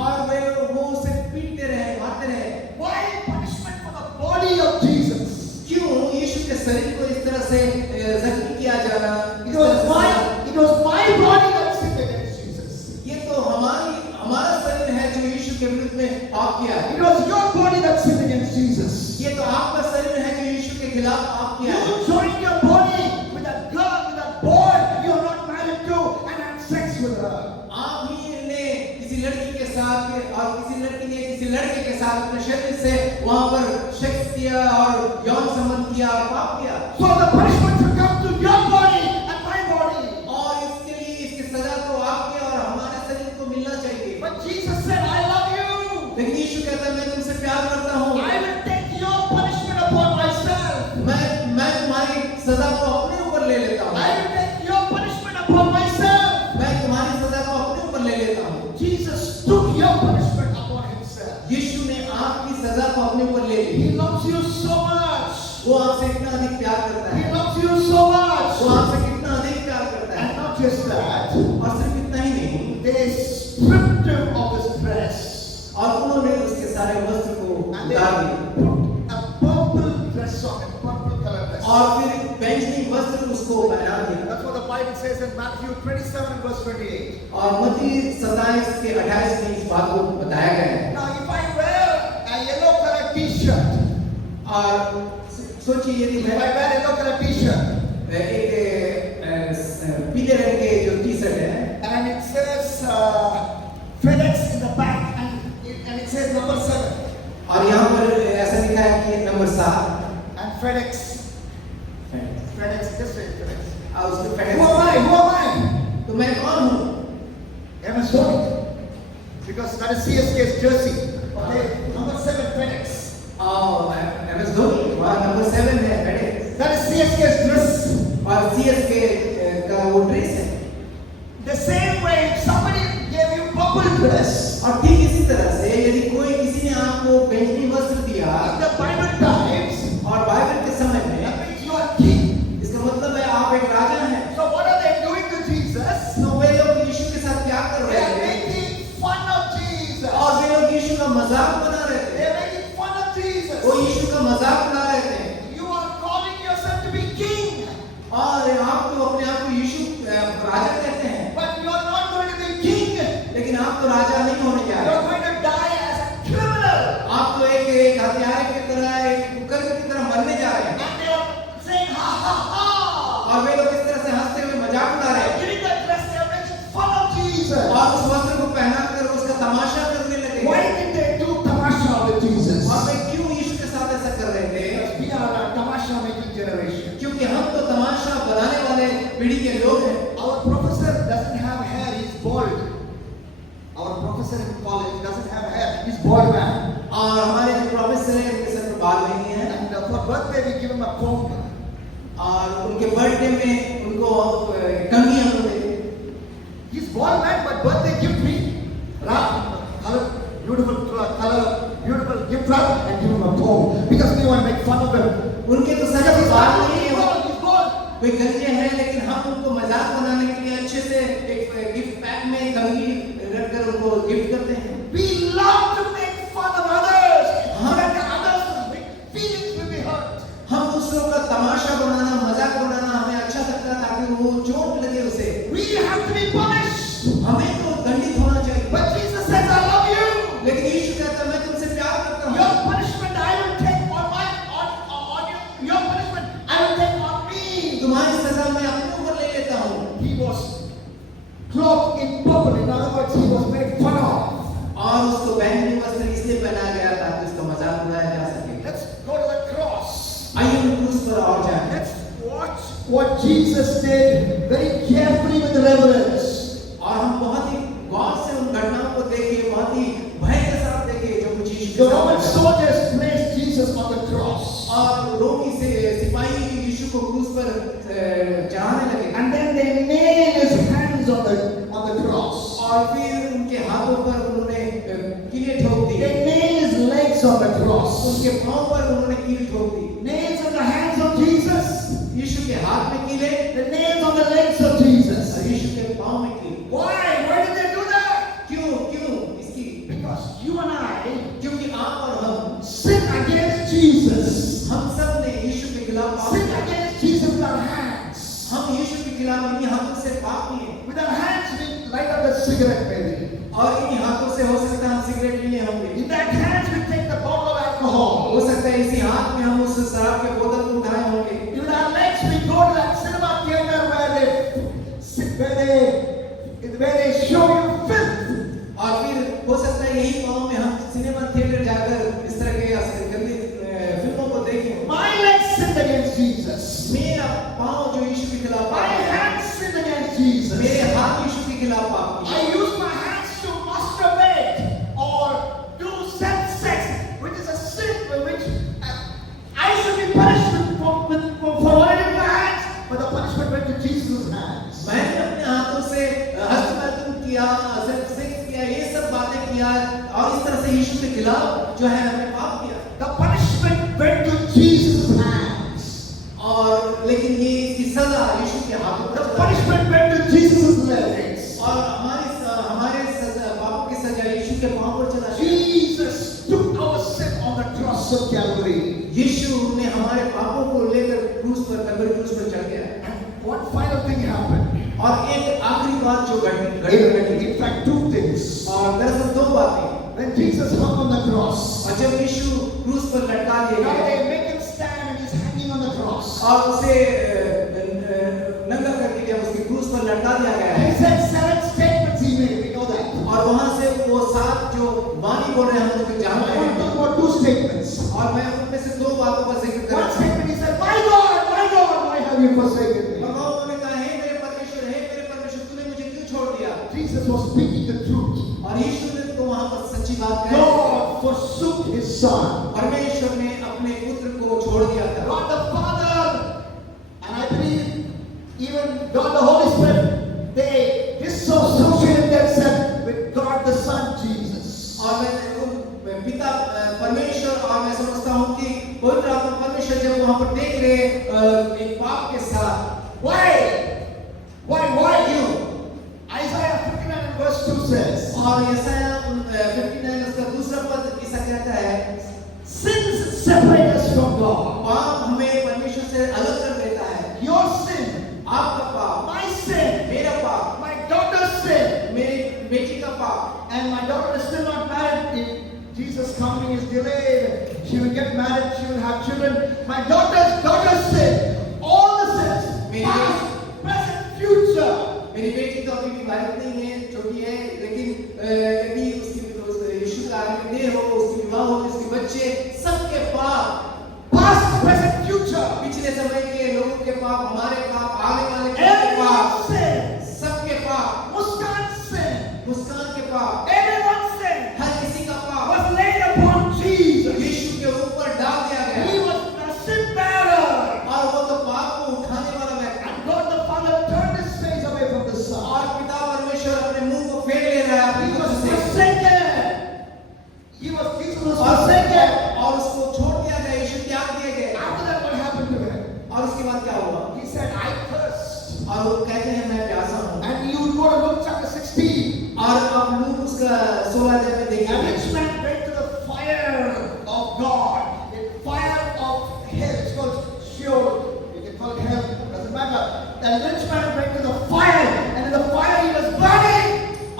और वे लोग वो उसे पीटते रहे मारते रहे Why punishment for the body of Jesus? क्यों यीशु के शरीर को इस तरह से जख्मी किया जा रहा It was my body that sinned against Jesus. ये तो हमारा शरीर है जो यीशु के विरुद्ध में पाप किया है It was your body that sinned against Jesus. ये तो आपका शरीर है जो यीशु के खिलाफ पाप किया है You joined your body with a girl, with a boy you are not married to, and had sex with her. आप ही ने किसी लड़की के साथ और किसी लड़की ने किसी लड़के के साथ अपने शरीर से वहां पर सेक्स किया और यौन संबंध किया और पाप किया So the punishment should come to your body and my body. और इसके लिए इसकी सजा तो आपके और हमारे शरीर को मिलना चाहिए But Jesus said, I love you. लेकिन यीशु कहता है मैं तुमसे प्यार करता हूँ I will take your punishment upon myself. मैं तुम्हारी सजा को अपने ऊपर ले लेता हूँ I will take your punishment upon myself. मैं तुम्हारी सजा को अपने ऊपर ले लेता हूँ Jesus took your punishment upon himself. यीशु ने आपकी सजा को अपने ऊपर ले ली He loves you so much. वो आपसे कितना अधिक प्यार करता He है loves you so much. वो आपसे कितना अधिक प्यार करता है And not just that, और सिर्फ इतना ही नहीं they stripped him of his dress. और उन्होंने उसके सारे वस्त्र को And they उतार दिए put a purple dress on him, purple color dress. और फिर बैंगनी वस्त्र उसको पहना दिया That's what the Bible says in Matthew 27 and verse 28. और मत्ती 27 के 28 में इस बात को बताया गया है Now if I wear a yellow color t-shirt, और सोचिए यदि if I मैं wear a yellow color t-shirt एक पीले रंग के जो टी शर्ट है and it says FedEx in the back and number 7 and FedEx. FedEx, just say FedEx. उसको Who FedEx am I? Who am I? तो मैं कौन हूँ? MS Dhoni. Because that is CSK's jersey. Okay, number 7 FedEx. MS Dhoni वहाँ number 7 है FedEx That is CSK's dress. और CSK का वो ड्रेस है The same way, if somebody gave you purple dress, और ठीक इसी तरह से यदि कोई किसी ने आपको बैंगनी वस्त्र दिया in the Bible times, और बाइबल के समय में that means you are king. इसका मतलब है आप एक राजा हैं So what are they doing to Jesus? तो वे लोग यीशु के साथ क्या कर They रहे are थे making fun of Jesus. और वे लोग यीशु का मजाक बना रहे They थे are making fun of Jesus. वो यीशु का मजाक बना रहे थे You are calling yourself to be king, और आप तो अपने आप को यीशु राजा कहते हैं but you are not going to be king. लेकिन आप तो राजा नहीं होने जा You रहे are going to die as a criminal. आप तो एक हत्यारे की तरह एक कुकर्म की तरह मरने जा रहे हैं And they are saying, ha ha ha. और वे लोग इस तरह से हंसते हुए मजाक उड़ा रहे हैं Giving that dress, they are making fun of Jesus. और उस वस्त्र को पहनाकर उसका तमाशा करने लगे Why did they do tamasha with Jesus? और वे क्यों यीशु के साथ ऐसा कर रहे थे Because we are a tamasha making generation. क्योंकि हम तो तमाशा बनाने वाले पीढ़ी के लोग हैं Our professor doesn't have hair, he's bald. Our professor in college doesn't have hair, he's bald man. और हमारे जो प्रोफेसर हैं उनके सर पर बाल नहीं है And for birthday we give him a comb. और उनके बर्थडे में उनको कंघी हम लोग देते He's bald man, but birthday gift me. Color, beautiful color, beautiful gift wrap, and give him a comb. Because we want to make fun of him. उनके तो सर पर बाल नहीं He's है bald, he's bald. वे गंजे हैं लेकिन हम उनको मजाक बनाने के लिए अच्छे से एक गिफ्ट पैक में कंघी रखकर उनको गिफ्ट करते हैं We love to make fun of others. But the others' feelings will be hurt. हम दूसरों का तमाशा बनाना मजाक बनाना हमें अच्छा लगता है ताकि वो चोट लगे उसे We have to be punished. हमें तो दंडित होना चाहिए But Jesus says, I love you. लेकिन यीशु कहता है मैं तुमसे प्यार करता Your हूँ punishment I will take on you. Your punishment I will take on me. तुम्हारी सजा मैं अपने ऊपर ले लेता हूँ He was clothed in purple. In other words, he was made fun of. और उसको बैंगनी वस्त्र इसलिए पहनाया गया ताकि उसका मजाक उड़ाया जा सके Let's go to the cross. आइए हम क्रूस पर और जाएं Let's watch what Jesus did very carefully with reverence. और हम बहुत ही गौर से उन घटनाओं को देखें बहुत ही भय के साथ देखें जो कुछ यीशु The के Roman साथ soldiers placed Jesus on the cross. और रोमी से सिपाही यीशु को क्रूस पर चढ़ाने लगे And then they nailed his hands on the cross. और फिर उनके हाथों पर उन्होंने कीलें ठोक दी They nailed his legs on the cross. उनके पांव पर उन्होंने कील ठोक दी Nails on the hands of Jesus. यीशु के हाथ में कीले The nails on the legs of Jesus. और यीशु के पांव में कील Why? Why did they do that? क्यों इसकी Because you and I क्योंकि आप और हम sin against Jesus. हम सब ने यीशु के खिलाफ पाप Sin किया। against Jesus with our hands. हम यीशु के खिलाफ इन्हीं हाथों से पाप किए With our hands we light up the cigarette maybe. और इन्हीं हाथों से हो सकता है हम सिगरेट लिए होंगे In that hands we take the bottle of alcohol. हो सकता है इसी हाथ में हम उस शराब के बोतल को उठाए होंगे In our legs we go to that cinema theater where they show you filth. और फिर हो सकता है यही पाँव में हम सिनेमा थिएटर जाकर इस तरह के गंदी फिल्मों को देखें My legs sinned against Jesus. मेरा पाँव जो यीशु के खिलाफ My पाप किया, hands sinned against Jesus. मेरे हाथ यीशु के खिलाफ पाप किया I use my hands to masturbate or do sex, which is a sin for which I should be punished for holding my hands, but the punishment went to Jesus' hands. मैंने अपने हाथों से हस्तमैथुन किया सेक्स किया ये सब बातें किया और इस तरह से यीशु के खिलाफ जो है हमने पाप किया The punishment went to Jesus' hands. और लेकिन ये इसकी सजा यीशु के हाथों The पर चला गया। punishment went to Jesus' legs. और हमारे पापों की सजा यीशु के पांव पर चला गया। Jesus took our sin on the cross of Calvary. यीशु ने हमारे पापों को लेकर क्रूस पर कलवरी क्रूस पर चढ़ गया And one final thing happened. और एक आखिरी बात जो घटी In fact, two things. और दरअसल दो बातें When Jesus hung on the cross, और जब यीशु क्रूस पर लटका दिए now गए they make him stand and he's hanging on the cross. और उसे नंगा करके जब उसकी क्रूस पर लटका दिया गया He है said 7 statements he made, we know that. और वहां से वो 7 जो वाणी बोल रहे हैं, हम उसको जानते I want to हैं। talk about two statements. और मैं उनमें से दो बातों का जिक्र One करना चाहता statement, he said, my God, why have you forsaken हूं। me? भगवान उन्होंने कहा, हे मेरे परमेश्वर, तूने मुझे क्यों छोड़ दिया? Jesus was speaking the truth. और यीशु ने तो वहां पर सच्ची बात कही। God forsook his son. परमेश्वर ने अपने पुत्र को छोड़ दिया था। God the Father, and I believe even God the Holy Spirit, they disassociated themselves with God the Son Jesus. और मैं पिता परमेश्वर, और मैं समझता हूँ कि पवित्र आत्मा परमेश्वर जब वहां पर देख रहे एक पाप के साथ, Why you? Isaiah 59 verse 2 says, और यशायाह 59 उसका दूसरा पद ऐसा कहता है, sins separate us from God. पाप हमें परमेश्वर से अलग कर देता है। Your sin, आपका पाप, my sin, मेरा पाप, my daughter's sin, मेरी बेटी का पाप, and my daughter is still not married. If Jesus coming is delayed, she will get married, she will have children. My daughter's sin, all the sins, past, present, future. मेरी बेटी तो अभी विवाहित नहीं है, छोटी है, लेकिन यदि उसकी यीशु का आगमन हो, उसकी विवाह हो, उसके बच्चे, सबके पाप, Past, present, future. पिछले समय के लोगों के पाप, हमारे पाप, आने वाले के पाप, Everyone's sin. सबके पाप, Muskan's sin. मुस्कान के पाप, Everyone's sin हर किसी का पाप was laid upon Jesus. यीशु के ऊपर डाल दिया He गया, was the sin bearer. और वो तो पाप को उठाने वाला व्यक्ति, And God the Father turned his face away from the Son. और पिता परमेश्वर अपने मुंह को फेर ले रहा है He अपने was पुत्र से, forsaken. Jesus was forsaken. और उसको छोड़ दिया गया, यीशु त्याग दिए गए। After that, what happened to him? और उसके बाद क्या हुआ? He said, I thirst. और वो कहते हैं मैं प्यासा हूँ। And you go to Luke chapter 16. और अब लूक उसका 16 अध्याय में A देखिए, rich man went to the fire of God. The fire of hell. It's called Sheol. You can call it hell. Doesn't matter. The rich man went to the fire. And in the fire he was burning.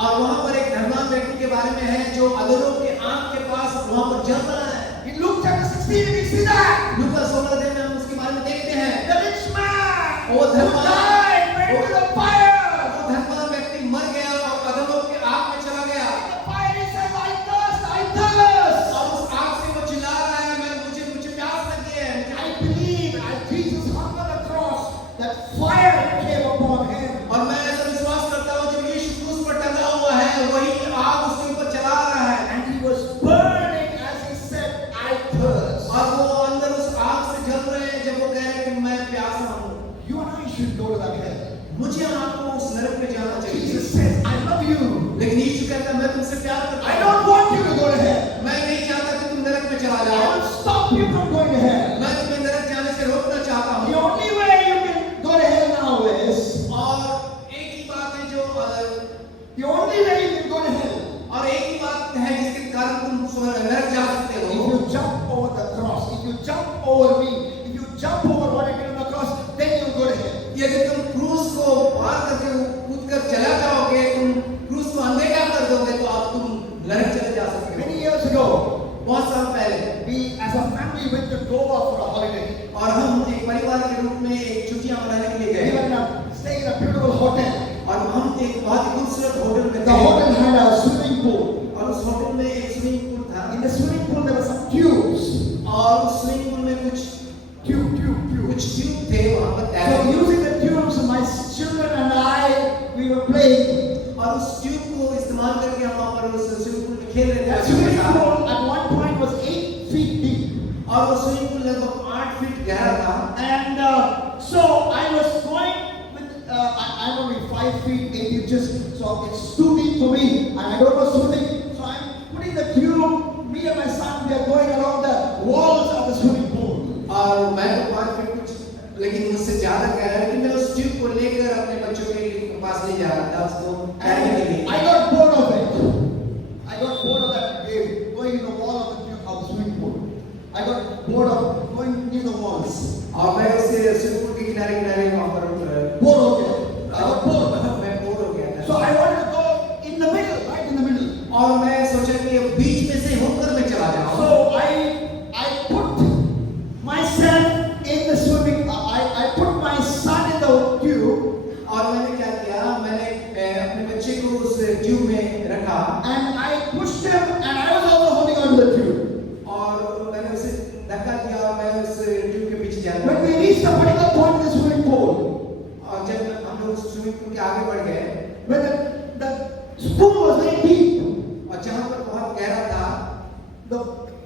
और वहाँ पर एक धनवान व्यक्ति के बारे में है जो अधरों के आग के पास वहाँ पर जल रहा है। In Luke chapter 16 we see that. Look का 16 अध्याय में हम उसके बारे में देखते हैं। The rich man वो who धनवान died went to the fire. वो धनवान व्यक्ति मर गया और अधरों के आग में चला गया, In the fire he says, I thirst, I thirst. और उस आग से वो चिल्ला रहा है, मुझे प्यास लगी है। I believe as Jesus hung on the cross, that fire came upon him. और मैं ऐसा विश्वास करता हूँ जब यीशु क्रूस पर टंगा हुआ है, वही आग उसके ऊपर चला रहा है, And he was burning as he said, I thirst. और वो अंदर उस आग से जल रहे हैं जब वो कह रहे हैं कि मैं प्यासा हूँ। You and I should go to that hell. मुझे आपको उस नरक में जाना चाहिए, Jesus says, I love you. लेकिन यीशु कहता है मैं तुमसे प्यार करता I हूँ, don't want you to go to hell. मैं नहीं चाहता कि तुम नरक में चला I जाओ, will stop you from going to hell. मैं तुम्हें नरक जाने से रोकना चाहता The हूँ। only way you can go to hell now is, और एक ही बात है जो the only way you can go to hell, और एक ही बात है जिसके कारण तुम नरक जा सकते if हो, you jump over the cross, if you jump over me, if you jump over what I did on the cross, then you go to hell. यदि तुम क्रूस को पार करके कूद कर चला जाओगे, तुम क्रूस को अनदेखा कर दोगे, तो आप तुम नरक चले जा सकते हो। Many years ago, बहुत साल पहले we as a family went to Goa for a holiday. और हम एक परिवार के रूप में एक छुट्टियां मनाने के लिए We गए, were staying in a beautiful hotel. और हम एक बहुत ही खूबसूरत होटल में The गए, hotel had a swimming pool. और उस होटल में एक स्विमिंग पूल था, In the swimming pool there were some tubes. और उस स्विमिंग पूल में कुछ Tube. ट्यूब थे वहां पर So तैरने के। using the tubes, my children and I, we were playing. और उस ट्यूब को इस्तेमाल करके हम वहां पर उस स्विमिंग पूल में खेल रहे That थे। swimming pool at one point was 8 feet deep. और वो स्विमिंग पूल लगभग 8 फीट गहरा था, And so I was going with, I'm only 5 feet 8 inches, so it's too deep for me, and I don't know swimming. So I'm putting the tube, me and my son, we are going along the walls of the swimming pool. और मैं तो 5 feet कुछ, लेकिन मुझसे ज्यादा गहरा, लेकिन मैं उस ट्यूब को लेकर अपने बच्चों के पास ले जा रहा था उसको तैरने के लिए। I got bored of it. I got bored of that game, going in the wall of the tube of the swimming pool. I got bored of going near the walls. और मैं उससे स्विमिंग पूल के किनारे वहां पर Bored हो गया. I got bored. मैं बोर हो गया So था, I wanted to go in the middle, right in the middle. और मैं सोचा कि अब बीच में से होकर मैं चला जाऊं। So I put myself in the swimming. I put my son in the tube, और मैंने क्या किया, मैंने अपने बच्चे को उस ट्यूब में रखा, and I pushed him, and I down the tube. और मैंने उसे धक्का दिया और मैं उस ट्यूब के पीछे जा When रहा we reached a particular point in the swimming pool, और जब हम लोग स्विमिंग पूल के आगे बढ़ गए when the pool was very deep, और जहाँ पर बहुत गहरा था the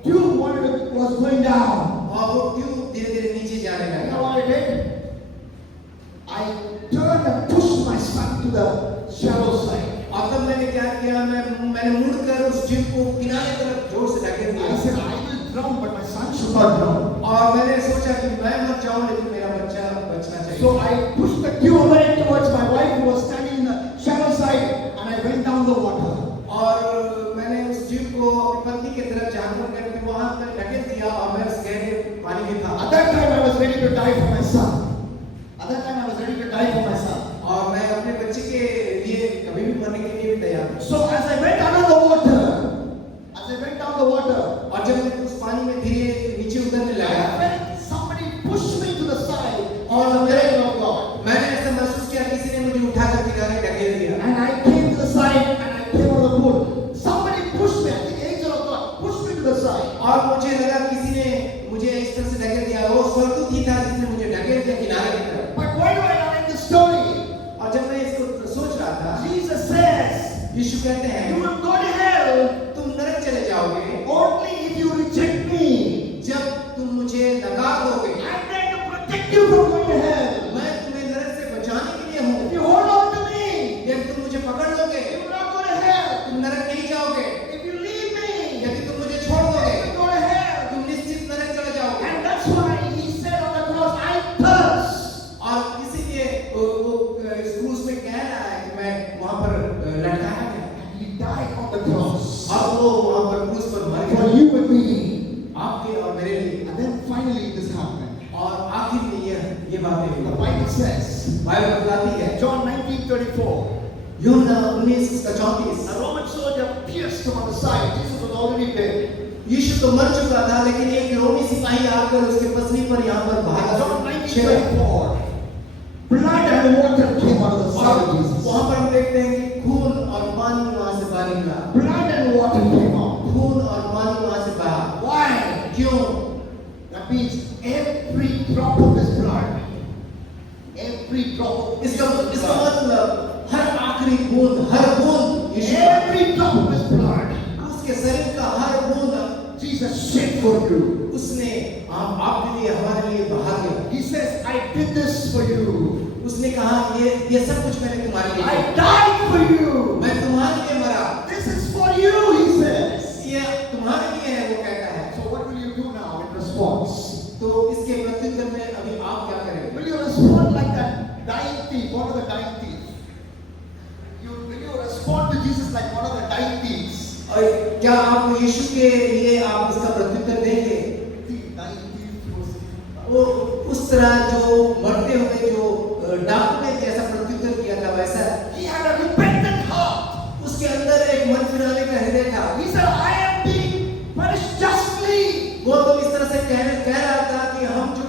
tube was going down. और वो ट्यूब धीरे धीरे नीचे जाने You know लगा। what I did? I turned and pushed my son to the shallow side. और तब मैंने क्या किया, मैंने मुड़कर उस ट्यूब को किनारे तरफ जोर से ढकेल I दिया said, I will drown, but my son should not drown. और मैंने सोचा कि मैं मत जाऊं लेकिन मेरा बच्चा बचना चाहिए। So I pushed the tube away towards my wife who was standing in the shallow side, and I went down the water. और मैंने उस ट्यूब को अपनी पत्नी की तरफ जाकर करके वहां पर ढकेल दिया और मैं उस गहरे पानी में था। At that time, I was ready to die for my son. At that time, I was ready to die for my son. और मैं अपने बच्चे के लिए कभी भी मरने के लिए भी तैयार हूं। So as I went under the water, as I went down the water, और जब मैं उस पानी में धीरे नीचे उतरने I लगा felt somebody push me to the side और on the grace of God. मैंने ऐसा महसूस किया किसी ने मुझे उठाकर किनारे ढकेल दिया। And I came to the side and I came out of the pool. Somebody pushed me. I think the angel of God pushed me to the side. और मुझे लगा किसी ने मुझे इस तरह से ढकेल दिया। वो स्वर्गदूत ही था जिसने मुझे ढकेल दिया किनारे की तरफ। But why do I narrate this story? और जब मैं इसको सोच रहा था, Jesus says, यीशु कहते you हैं will go to hell तुम नरक चले जाओगे only if you reject me. जब तुम मुझे नकार दोगे। I'm there to protect you from going to hell. मैं तुम्हें नरक से बचाने के लिए हूँ। If you hold on to me, यदि तुम मुझे पकड़ लोगे you will not go to hell. तुम नरक नहीं जाओगे। If you leave me, यदि तुम मुझे छोड़ you दोगे will go to hell. तुम निश्चित नरक चले जाओगे। And that's why he said on the cross, I thirst. और इसीलिए वो इस क्रूस में कह रहा है कि मैं वहां पर लटकाया गया He died on the cross और वो वहां पर क्रूस पर मर for गया you and me. आपके और मेरे लिए। And then finally this happened. और आखिर में ये बातें The हुई। Bible says, बाइबल बताती है John 19:34, यूहन्ना 19:34 a Roman soldier pierced him on the side. Jesus was already dead. यीशु तो मर चुका था लेकिन एक रोमी सिपाही आकर उसके पसली पर यहाँ पर John भागा छेड़ा। 19:34, blood and water came out of the side of और Jesus. वहां पर हम देखते हैं कि खून और पानी वहां से बाहर निकला। Blood and water came out. खून और पानी वहां से बाहर। Why? क्यों? That means every drop of his blood, every drop of इसका Jesus' blood, मतलब हर आखिरी बूंद, हर बूंद यीशु का, every drop of his blood, उसके शरीर का हर बूंद Jesus shed for you. उसने आपके लिए हमारे लिए बहा दिया। He says, I did this for you. उसने कहा ये सब कुछ मैंने तुम्हारे लिए I किया। died for you. मैं तुम्हारे लिए मरा। This is for you, he says. ये तुम्हारे लिए है वो कहता है। So what will you do now in response? तो इसके प्रत्युत्तर में अभी आप क्या करेंगे? Will you respond like that dying thief? One of the dying thieves. Will you respond to Jesus like one of the dying thieves? और क्या आप यीशु के लिए आप इसका प्रत्युत्तर देंगे? Dying thief was वो उस तरह जो मरते हुए जो डाकू ने जैसा प्रत्युत्तर किया था वैसा he had a repentant heart. उसके अंदर एक मन फिराने का हृदय था। He said, I am being punished justly. वो तो इस तरह से कह रहा था कि हम जो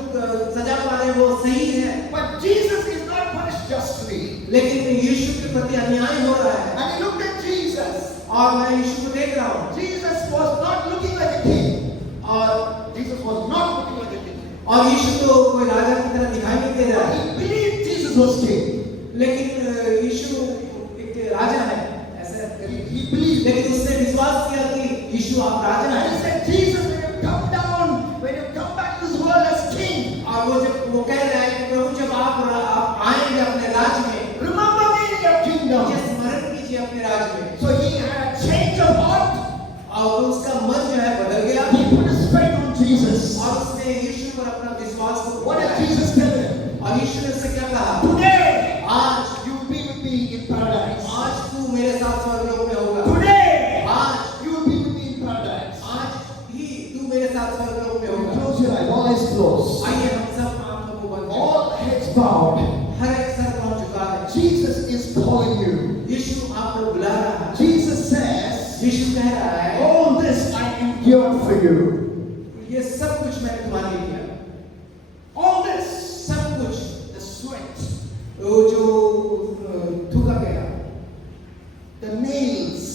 सजा पा रहे हैं वो सही है, But Jesus is not punished justly. लेकिन यीशु के प्रति अन्याय हो रहा है। And he looked at Jesus. और मैं यीशु को देख रहा हूँ Jesus was not looking like a king. और Jesus was not looking like a king. और यीशु तो कोई राजा की तरह दिखाई नहीं दे रहा है, He believed Jesus was king. लेकिन यीशु एक राजा है ऐसा। He believed. लेकिन उसने विश्वास किया कि यीशु आप राजा And he हैं। said, Jesus, when you come down, when you come back to this world as king, और वो कह रहा है कि प्रभु जब आप आएंगे अपने राज्य में, remember me in your kingdom. मुझे स्मरण कीजिए अपने राज्य में। So he had a change of heart. और उसका मन जो है बदल गया He put his faith on Jesus. और उसने यीशु पर अपना विश्वास को What did बढ़ाया। Jesus tell him? और यीशु ने उससे क्या कहा? Today, आज you will be with me in paradise. आज तू मेरे साथ स्वर्गलोक में होगा। Today, आज you will be with me in paradise. ही तू मेरे साथ स्वर्गलोक में होगा। Close your eyes, all eyes closed. आइए हम सब आंखों को बंद करें। All heads bowed. हर एक सर कौन झुका है। Jesus is calling you. यीशु आपको बुला रहा है। Jesus says, यीशु कह रहा है all this I endured for you. ये सब कुछ मैंने तुम्हारे लिए किया। All this, सब कुछ the sweat, वो जो थूका गया the nails,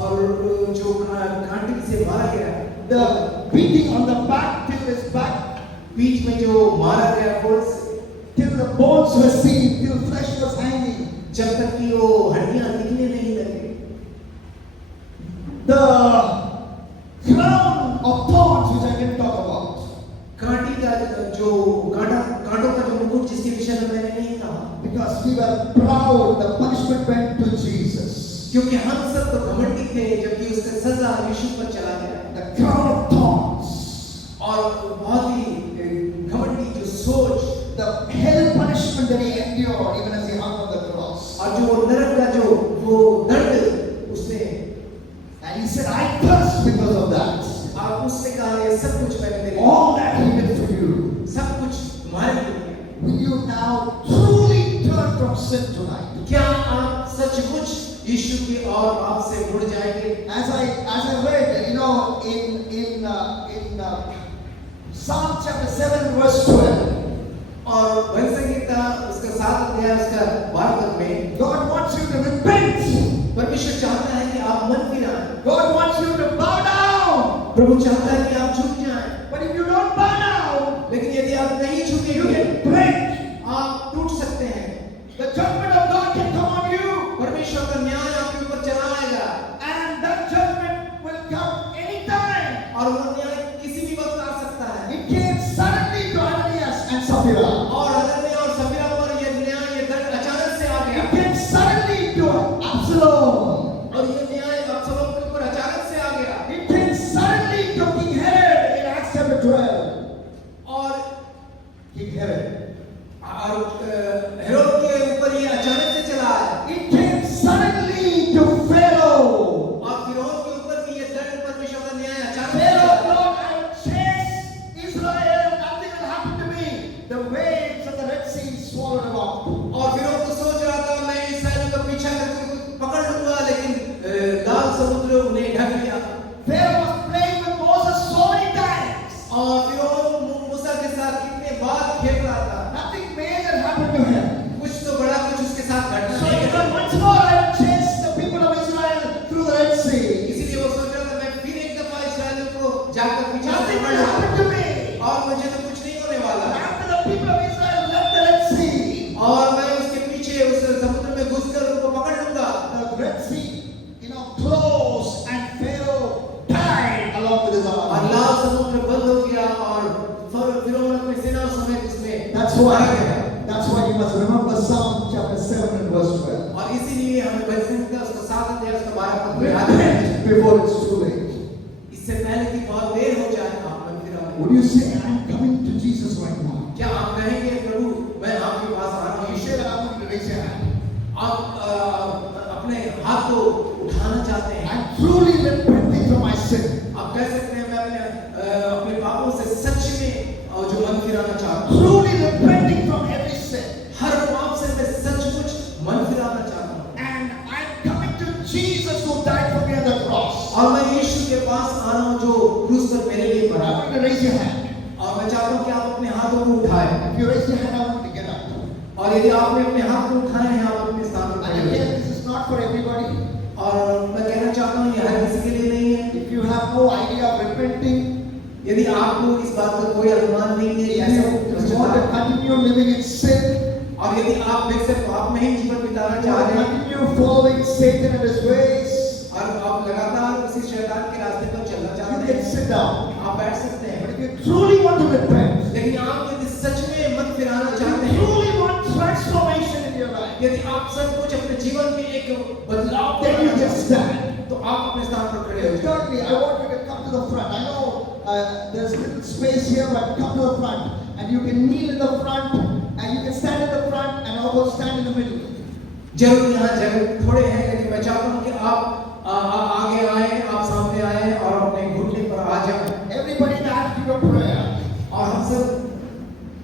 और जो घाटी से मारा गया the beating on the back till his back, बीच में जो मारा गया force, till the bones were seen, till flesh was hanging. जब तक कि वो हड्डियां दिखने नहीं लगी। The crown of thorns, which I can talk about, Kanti का जो कांटों का जो मुकुट, जिसके विषय में मैंने नहीं कहा, because we were proud, the punishment went to Jesus. क्योंकि हम सब तो घमंडी थे, जबकि उसका सजा यीशु पर चला गया। The crown of thorns, और बहुत ही घमंडी जो सोच, the hell punishment that he endured even as he hung on the cross. और जो नरक का जो वो दंड उसने, And he said, I thirst because of that. आप उससे कहा ये सब कुछ मैंने तेरे All that he did for you. सब कुछ तुम्हारे लिए। Will you now truly turn from sin tonight? क्या आप सचमुच यीशु की और पाप से मुड़ जाएंगे? As I read, you know, in Psalm chapter 7 verse 12, और भजन संगीता उसका 7 अध्याय उसका 12 पद में God wants you to repent. परमेश्वर चाहता है कि आप मन फिराएं। God wants you to bow down. प्रभु चाहता है कि आप झुक जाएं। But if you don't bow down, लेकिन यदि आप नहीं you झुकेंगे, can break. आप टूट सकते हैं। The judgment of God can come on you. परमेश्वर का न्याय आपके ऊपर चला आएगा, And that judgment will come anytime. और वो न्याय किसी भी वक्त आ सकता है। It came suddenly to Ananias and Sapphira. और हनन्याह और सफीरा पर ये न्याय, ये दंड अचानक से आ It गया। came suddenly to Absalom. और ये न्याय अबशालोम के ऊपर अचानक से आ गया। It came suddenly to King Herod in Acts chapter 12. और King Herod. हेरोद के ऊपर ये अचानक से चला आया। It came suddenly to Pharaoh. और फिरौन के ऊपर भी ये दंड, परमेश्वर का न्याय अचानक से Pharaoh चला आया। thought, I will chase Israel, nothing will happen to me. The waves of the Red Sea swallowed him up. और फिरौन तो सोच रहा था मैं इस्राएलियों का पीछा करके उनको पकड़ लूंगा, लेकिन लाल समुद्र उन्हें ढक लिया। Pharaoh was playing with Moses so many times. और फिरौन मूसा के साथ कितने बार खेल रहा था, Nothing major happened to him. कुछ तो बड़ा कुछ उसके साथ घटना So नहीं he घटी। thought, once more I will chase the people of Israel through the Red Sea. इसीलिए वो सोच रहा था मैं फिर एक दफा इस्राएलियों को जाकर पीछे से Nothing पकड़ will लूंगा, happen to me. और मुझे तो कुछ नहीं होने वाला। After the people of Israel left the Red Sea, और मैं उसके पीछे उस समुद्र में घुसकर उनको पकड़ लूंगा। the Red Sea, closed, and Pharaoh died along with his और army. लाल समुद्र बंद हो गया और फिरौन अपनी सेना समेत उसमें That's मारा गया। why you must remember Psalm chapter 7 and verse 12. और इसीलिए हमें भजन संहिता उसका 7 अध्याय उसका 12 पद में याद है, Repent before it's too late. इससे पहले कि बहुत देर हो जाए आप मन फिराओ। Would you say, I'm coming to Jesus right now? क्या आप कहेंगे प्रभु मैं आपके पास आ रहा हूँ? You say that I want you to raise your hand. आप अपने हाथ को उठाना चाहते हैं। I'm truly repenting from my sin. आप कह सकते हैं मैं अपने पापों से सच में और जो मन फिराना चाहता हूँ। Truly repenting from every sin. हर पाप से मैं सचमुच मन फिराना चाहता हूँ। And I'm coming to Jesus who died for me on the cross. और मैं यीशु के पास आ रहा हूँ जो क्रूस पर मेरे लिए I मरा। want you to raise your hand. और मैं चाहता हूँ कि आप अपने हाथों को उठाएं। If you raise your hand, I want you to get up. और यदि आपने अपने हाथ को उठाए हैं आप अपने स्थान पर And खड़े again, हैं। this is not for everybody. और मैं कहना चाहता हूँ ये हर किसी के लिए नहीं है। If you have no idea of repenting, यदि आपको इस बात का कोई अनुमान नहीं है कि if ऐसा you पश्चाताप want to continue living in sin, और यदि आप फिर से पाप में ही जीवन बिताना you चाह want रहे to हैं continue following Satan and his ways, और आप लगातार उसी शैतान के रास्ते पर चलना you चाहते can हैं, sit down. आप बैठ सकते But हैं। if you truly want to repent, लेकिन आप यदि सच में मन फिराना if चाहते you हैं, truly want transformation in your life, यदि आप सचमुच अपने जीवन में एक बदलाव then you करना just चाहते हैं, stand. तो आप अपने स्थान पर खड़े हो जाएं। Thirdly, I want you to come to the front. I know there's little space here, but come to the front. And you can kneel in the front, and you can stand in the front, and also stand in the middle. जरूर यहाँ जगह थोड़े हैं, लेकिन मैं चाहता हूँ कि आप आगे आए, आप सामने आए और अपने घुटने पर आ जाएं। Everybody in the attitude of prayer. और हम सब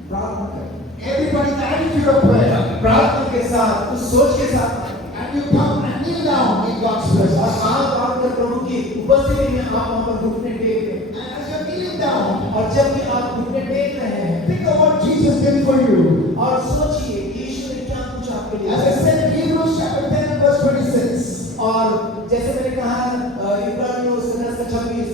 प्रार्थना करें। Everybody in the attitude of prayer. प्रार्थना के साथ, उस सोच के साथ, And you come and kneel down in God's और presence. आप आकर प्रभु की उपस्थिति में आप वहाँ पर घुटने टेक दें। And as you're kneeling down, और जब भी आप घुटने टेक रहे हैं, think of what Jesus did for you. और सोचिए यीशु ने क्या कुछ आपके लिए As I किया। said in Hebrews chapter 10 and verse 26. और जैसे मैंने कहा इब्रानियों 10:26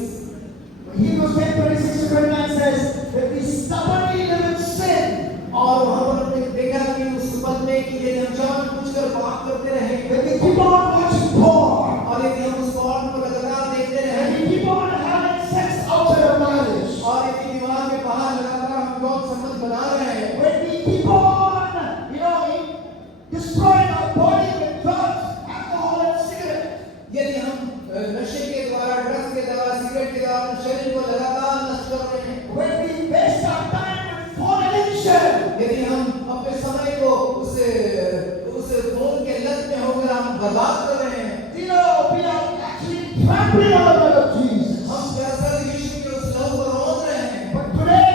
Hebrews 10:26-29 says that we stubbornly live in sin. और वहां पर हमने देखा कि उस पद में कि यदि हम जानबूझकर पाप करते रहे, When we keep on watching porn, और यदि हम उस porn को लगातार देखते when रहे, we keep on having sex outside of marriage, और यदि विवाह के बाहर लगातार हम यौन संबंध बना रहे हैं, when we keep on, destroying our body with drugs, alcohol and cigarettes, यदि हम नशे के द्वारा, ड्रग्स के द्वारा, सिगरेट के द्वारा अपने शरीर को लगातार नष्ट कर रहे हैं, when we waste our time with fornication, यदि हम अपने समय को उस फोन के लत में होकर हम बर्बाद कर रहे हैं, we are actually trampling on the blood of Jesus. हम दरअसल यीशु के उस लहू को रोक रहे हैं। But today,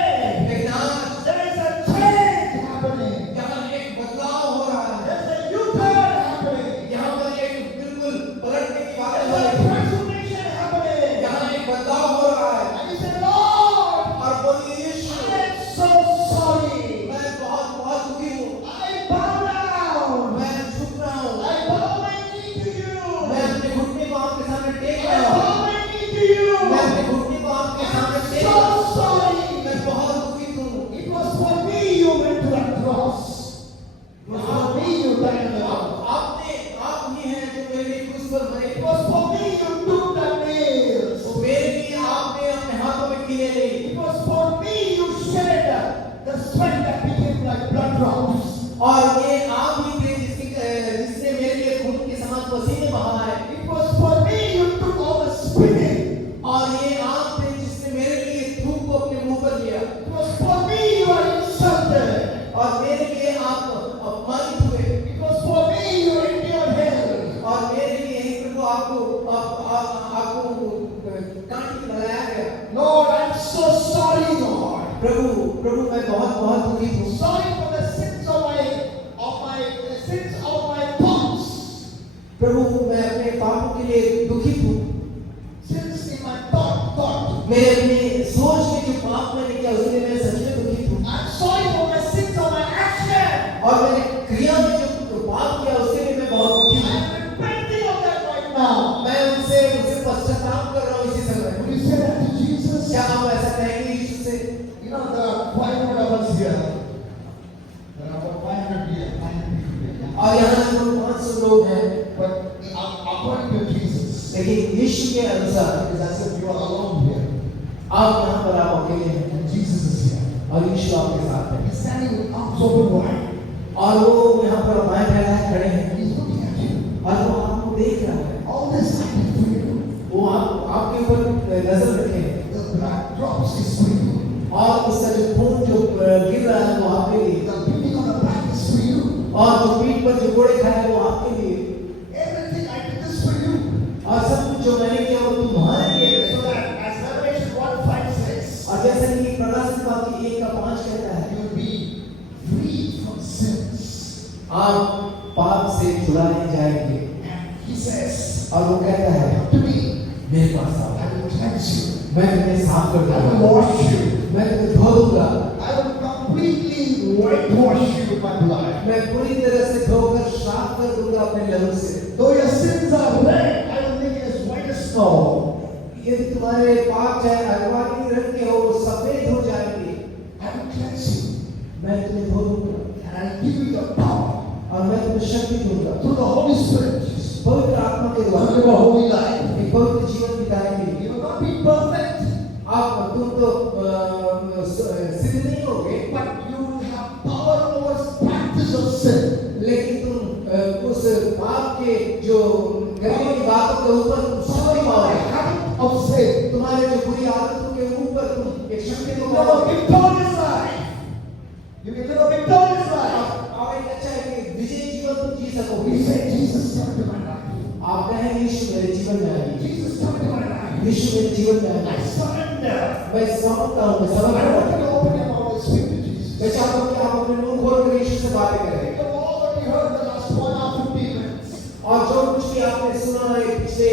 लेकिन आज there is a change happening. यहाँ एक बदलाव हो रहा है, There's a U-turn happening. यहाँ पर एक बिल्कुल पलटने की बात हो There's रही a है, transformation happening. यहाँ एक बदलाव हो रहा है। And you say, Lord, और बोलिए यीशु, I am so sorry. मैं बहुत बहुत दुखी हूँ, I bow down. मैं झुक रहा हूँ, I bow my knee to you. मैं अपने घुटने को आपके सामने टेक I रहा हूँ, bow my knee to you. मैं अपने घुटने को आपके सामने I'm टेक रहा हूँ, so sorry. मैं बहुत दुखी हूँ। It was for me you went to that cross. It was for me you died on the cross. आप ही हैं जो मेरे लिए क्रूस पर मरे। It was for me you took the nails. तो मेरे लिए आपने अपने हाथों में कीले ली। It was for me you shed the sweat that became like blood drops. और ये आप ही थे जिससे मेरे लिए खून के समान पसीने बहाए। It was for me you took all the spitting. और ये आप थे जिसने मेरे लिए थूक को अपने मुंह पर लिया। It was for me you were insulted. और मेरे लिए आप अपमानित हुए। It was for me you endured hell. और मेरे लिए ही प्रभु आपको कांटी लगाया गया। Lord, I'm so sorry, Lord. प्रभु मैं बहुत दुखी हूँ। Sorry for the sins of my thoughts. प्रभु मैं अपने पापों के लिए दुखित हूँ। Sins in my thought. मेरे अपने सोच में जो पाप मैंने किया उसके लिए मैं सच में दुखित हूँ। I'm sorry for the sins of my action. और मैंने क्रिया में जो पाप किया उसके लिए मैं बहुत दुखी हूँ। I'm repenting of that right now. मैं उनसे पश्चाताप कर रहा हूँ इसी समय। Would you say that to Jesus? क्या आप ऐसा कहेंगे यीशु से? There are 500 of us here. There are about 500 here. 500 people here. और यहाँ लगभग 500 लोग हैं। But according to Jesus, लेकिन यीशु के अनुसार it's as if you are alone here. आप यहाँ पर आप अकेले हैं And Jesus is here. और यीशु आपके साथ है। He's standing with arms open wide. और वो यहाँ पर बाएं फैलाए खड़े हैं He's looking at you. और वो आपको देख रहा है। All this happening for you. वो आपके ऊपर नजर रखे हैं The blood drops is for you. और उसका जो खून जो गिर रहा है वो आपके लिए, The beating on the back is for you. और जो पीठ पर जो कोड़े खाए हैं वो आपके लिए, Everything I did this for you. और सब कुछ जो मैंने किया वो तुम्हारे लिए है। So that as Revelation 1:5 says, और जैसे कि प्रकाशित वाक्य 1:5 कहता है, you will be free from sins. आप पाप से छुड़ाए जाएंगे। And he says, और वो कहता है, come to me. मेरे पास आओ, I will cleanse you. मैं तुम्हें साफ कर I will दूंगा, wash you. मैं तुम्हें धो दूंगा, I will completely whitewash you with my blood. मैं पूरी तरह से धोकर साफ कर दूंगा अपने लहू से। Though your sins are red, I will make it as white as snow. यदि तुम्हारे पाप चाहे अगवानी रंग के हो वो सफेद हो जाएंगे। I will cleanse you. मैं तुम्हें धो दूंगा And I will give you the power और मैं तुम्हें शक्ति दूंगा through the Holy Spirit पवित्र आत्मा के to द्वारा live a holy life. एक पवित्र जीवन बिताने के लिए। You will not be perfect, तुम तो सिद्ध नहीं होगे, but you will have power over practice of sin. लेकिन तुम उस पाप के जो करने की बातों के ऊपर तुम शक्ति पाओगे। Habit of sin. तुम्हारे जो बुरी आदतों के ऊपर तुम एक शक्ति You को will live a victorious life. You will live a victorious life. और एक अच्छा है कि विजयी जीवन तुम जी We सकोगे। say, Jesus, come into my life. आप कहें यीशु मेरे जीवन में आइए, Jesus, come into my life. यीशु मेरे जीवन में I आइए। surrender. मैं समझता हूँ, मैं I समझ रहा want हूँ। you to open your mouth and speak to Jesus. मैं चाहता हूँ कि आप अपने मुंह खोल कर यीशु से बातें करें। Think of all that you heard in the last 1 hour 15 minutes. और जो कुछ भी आपने सुना है पिछले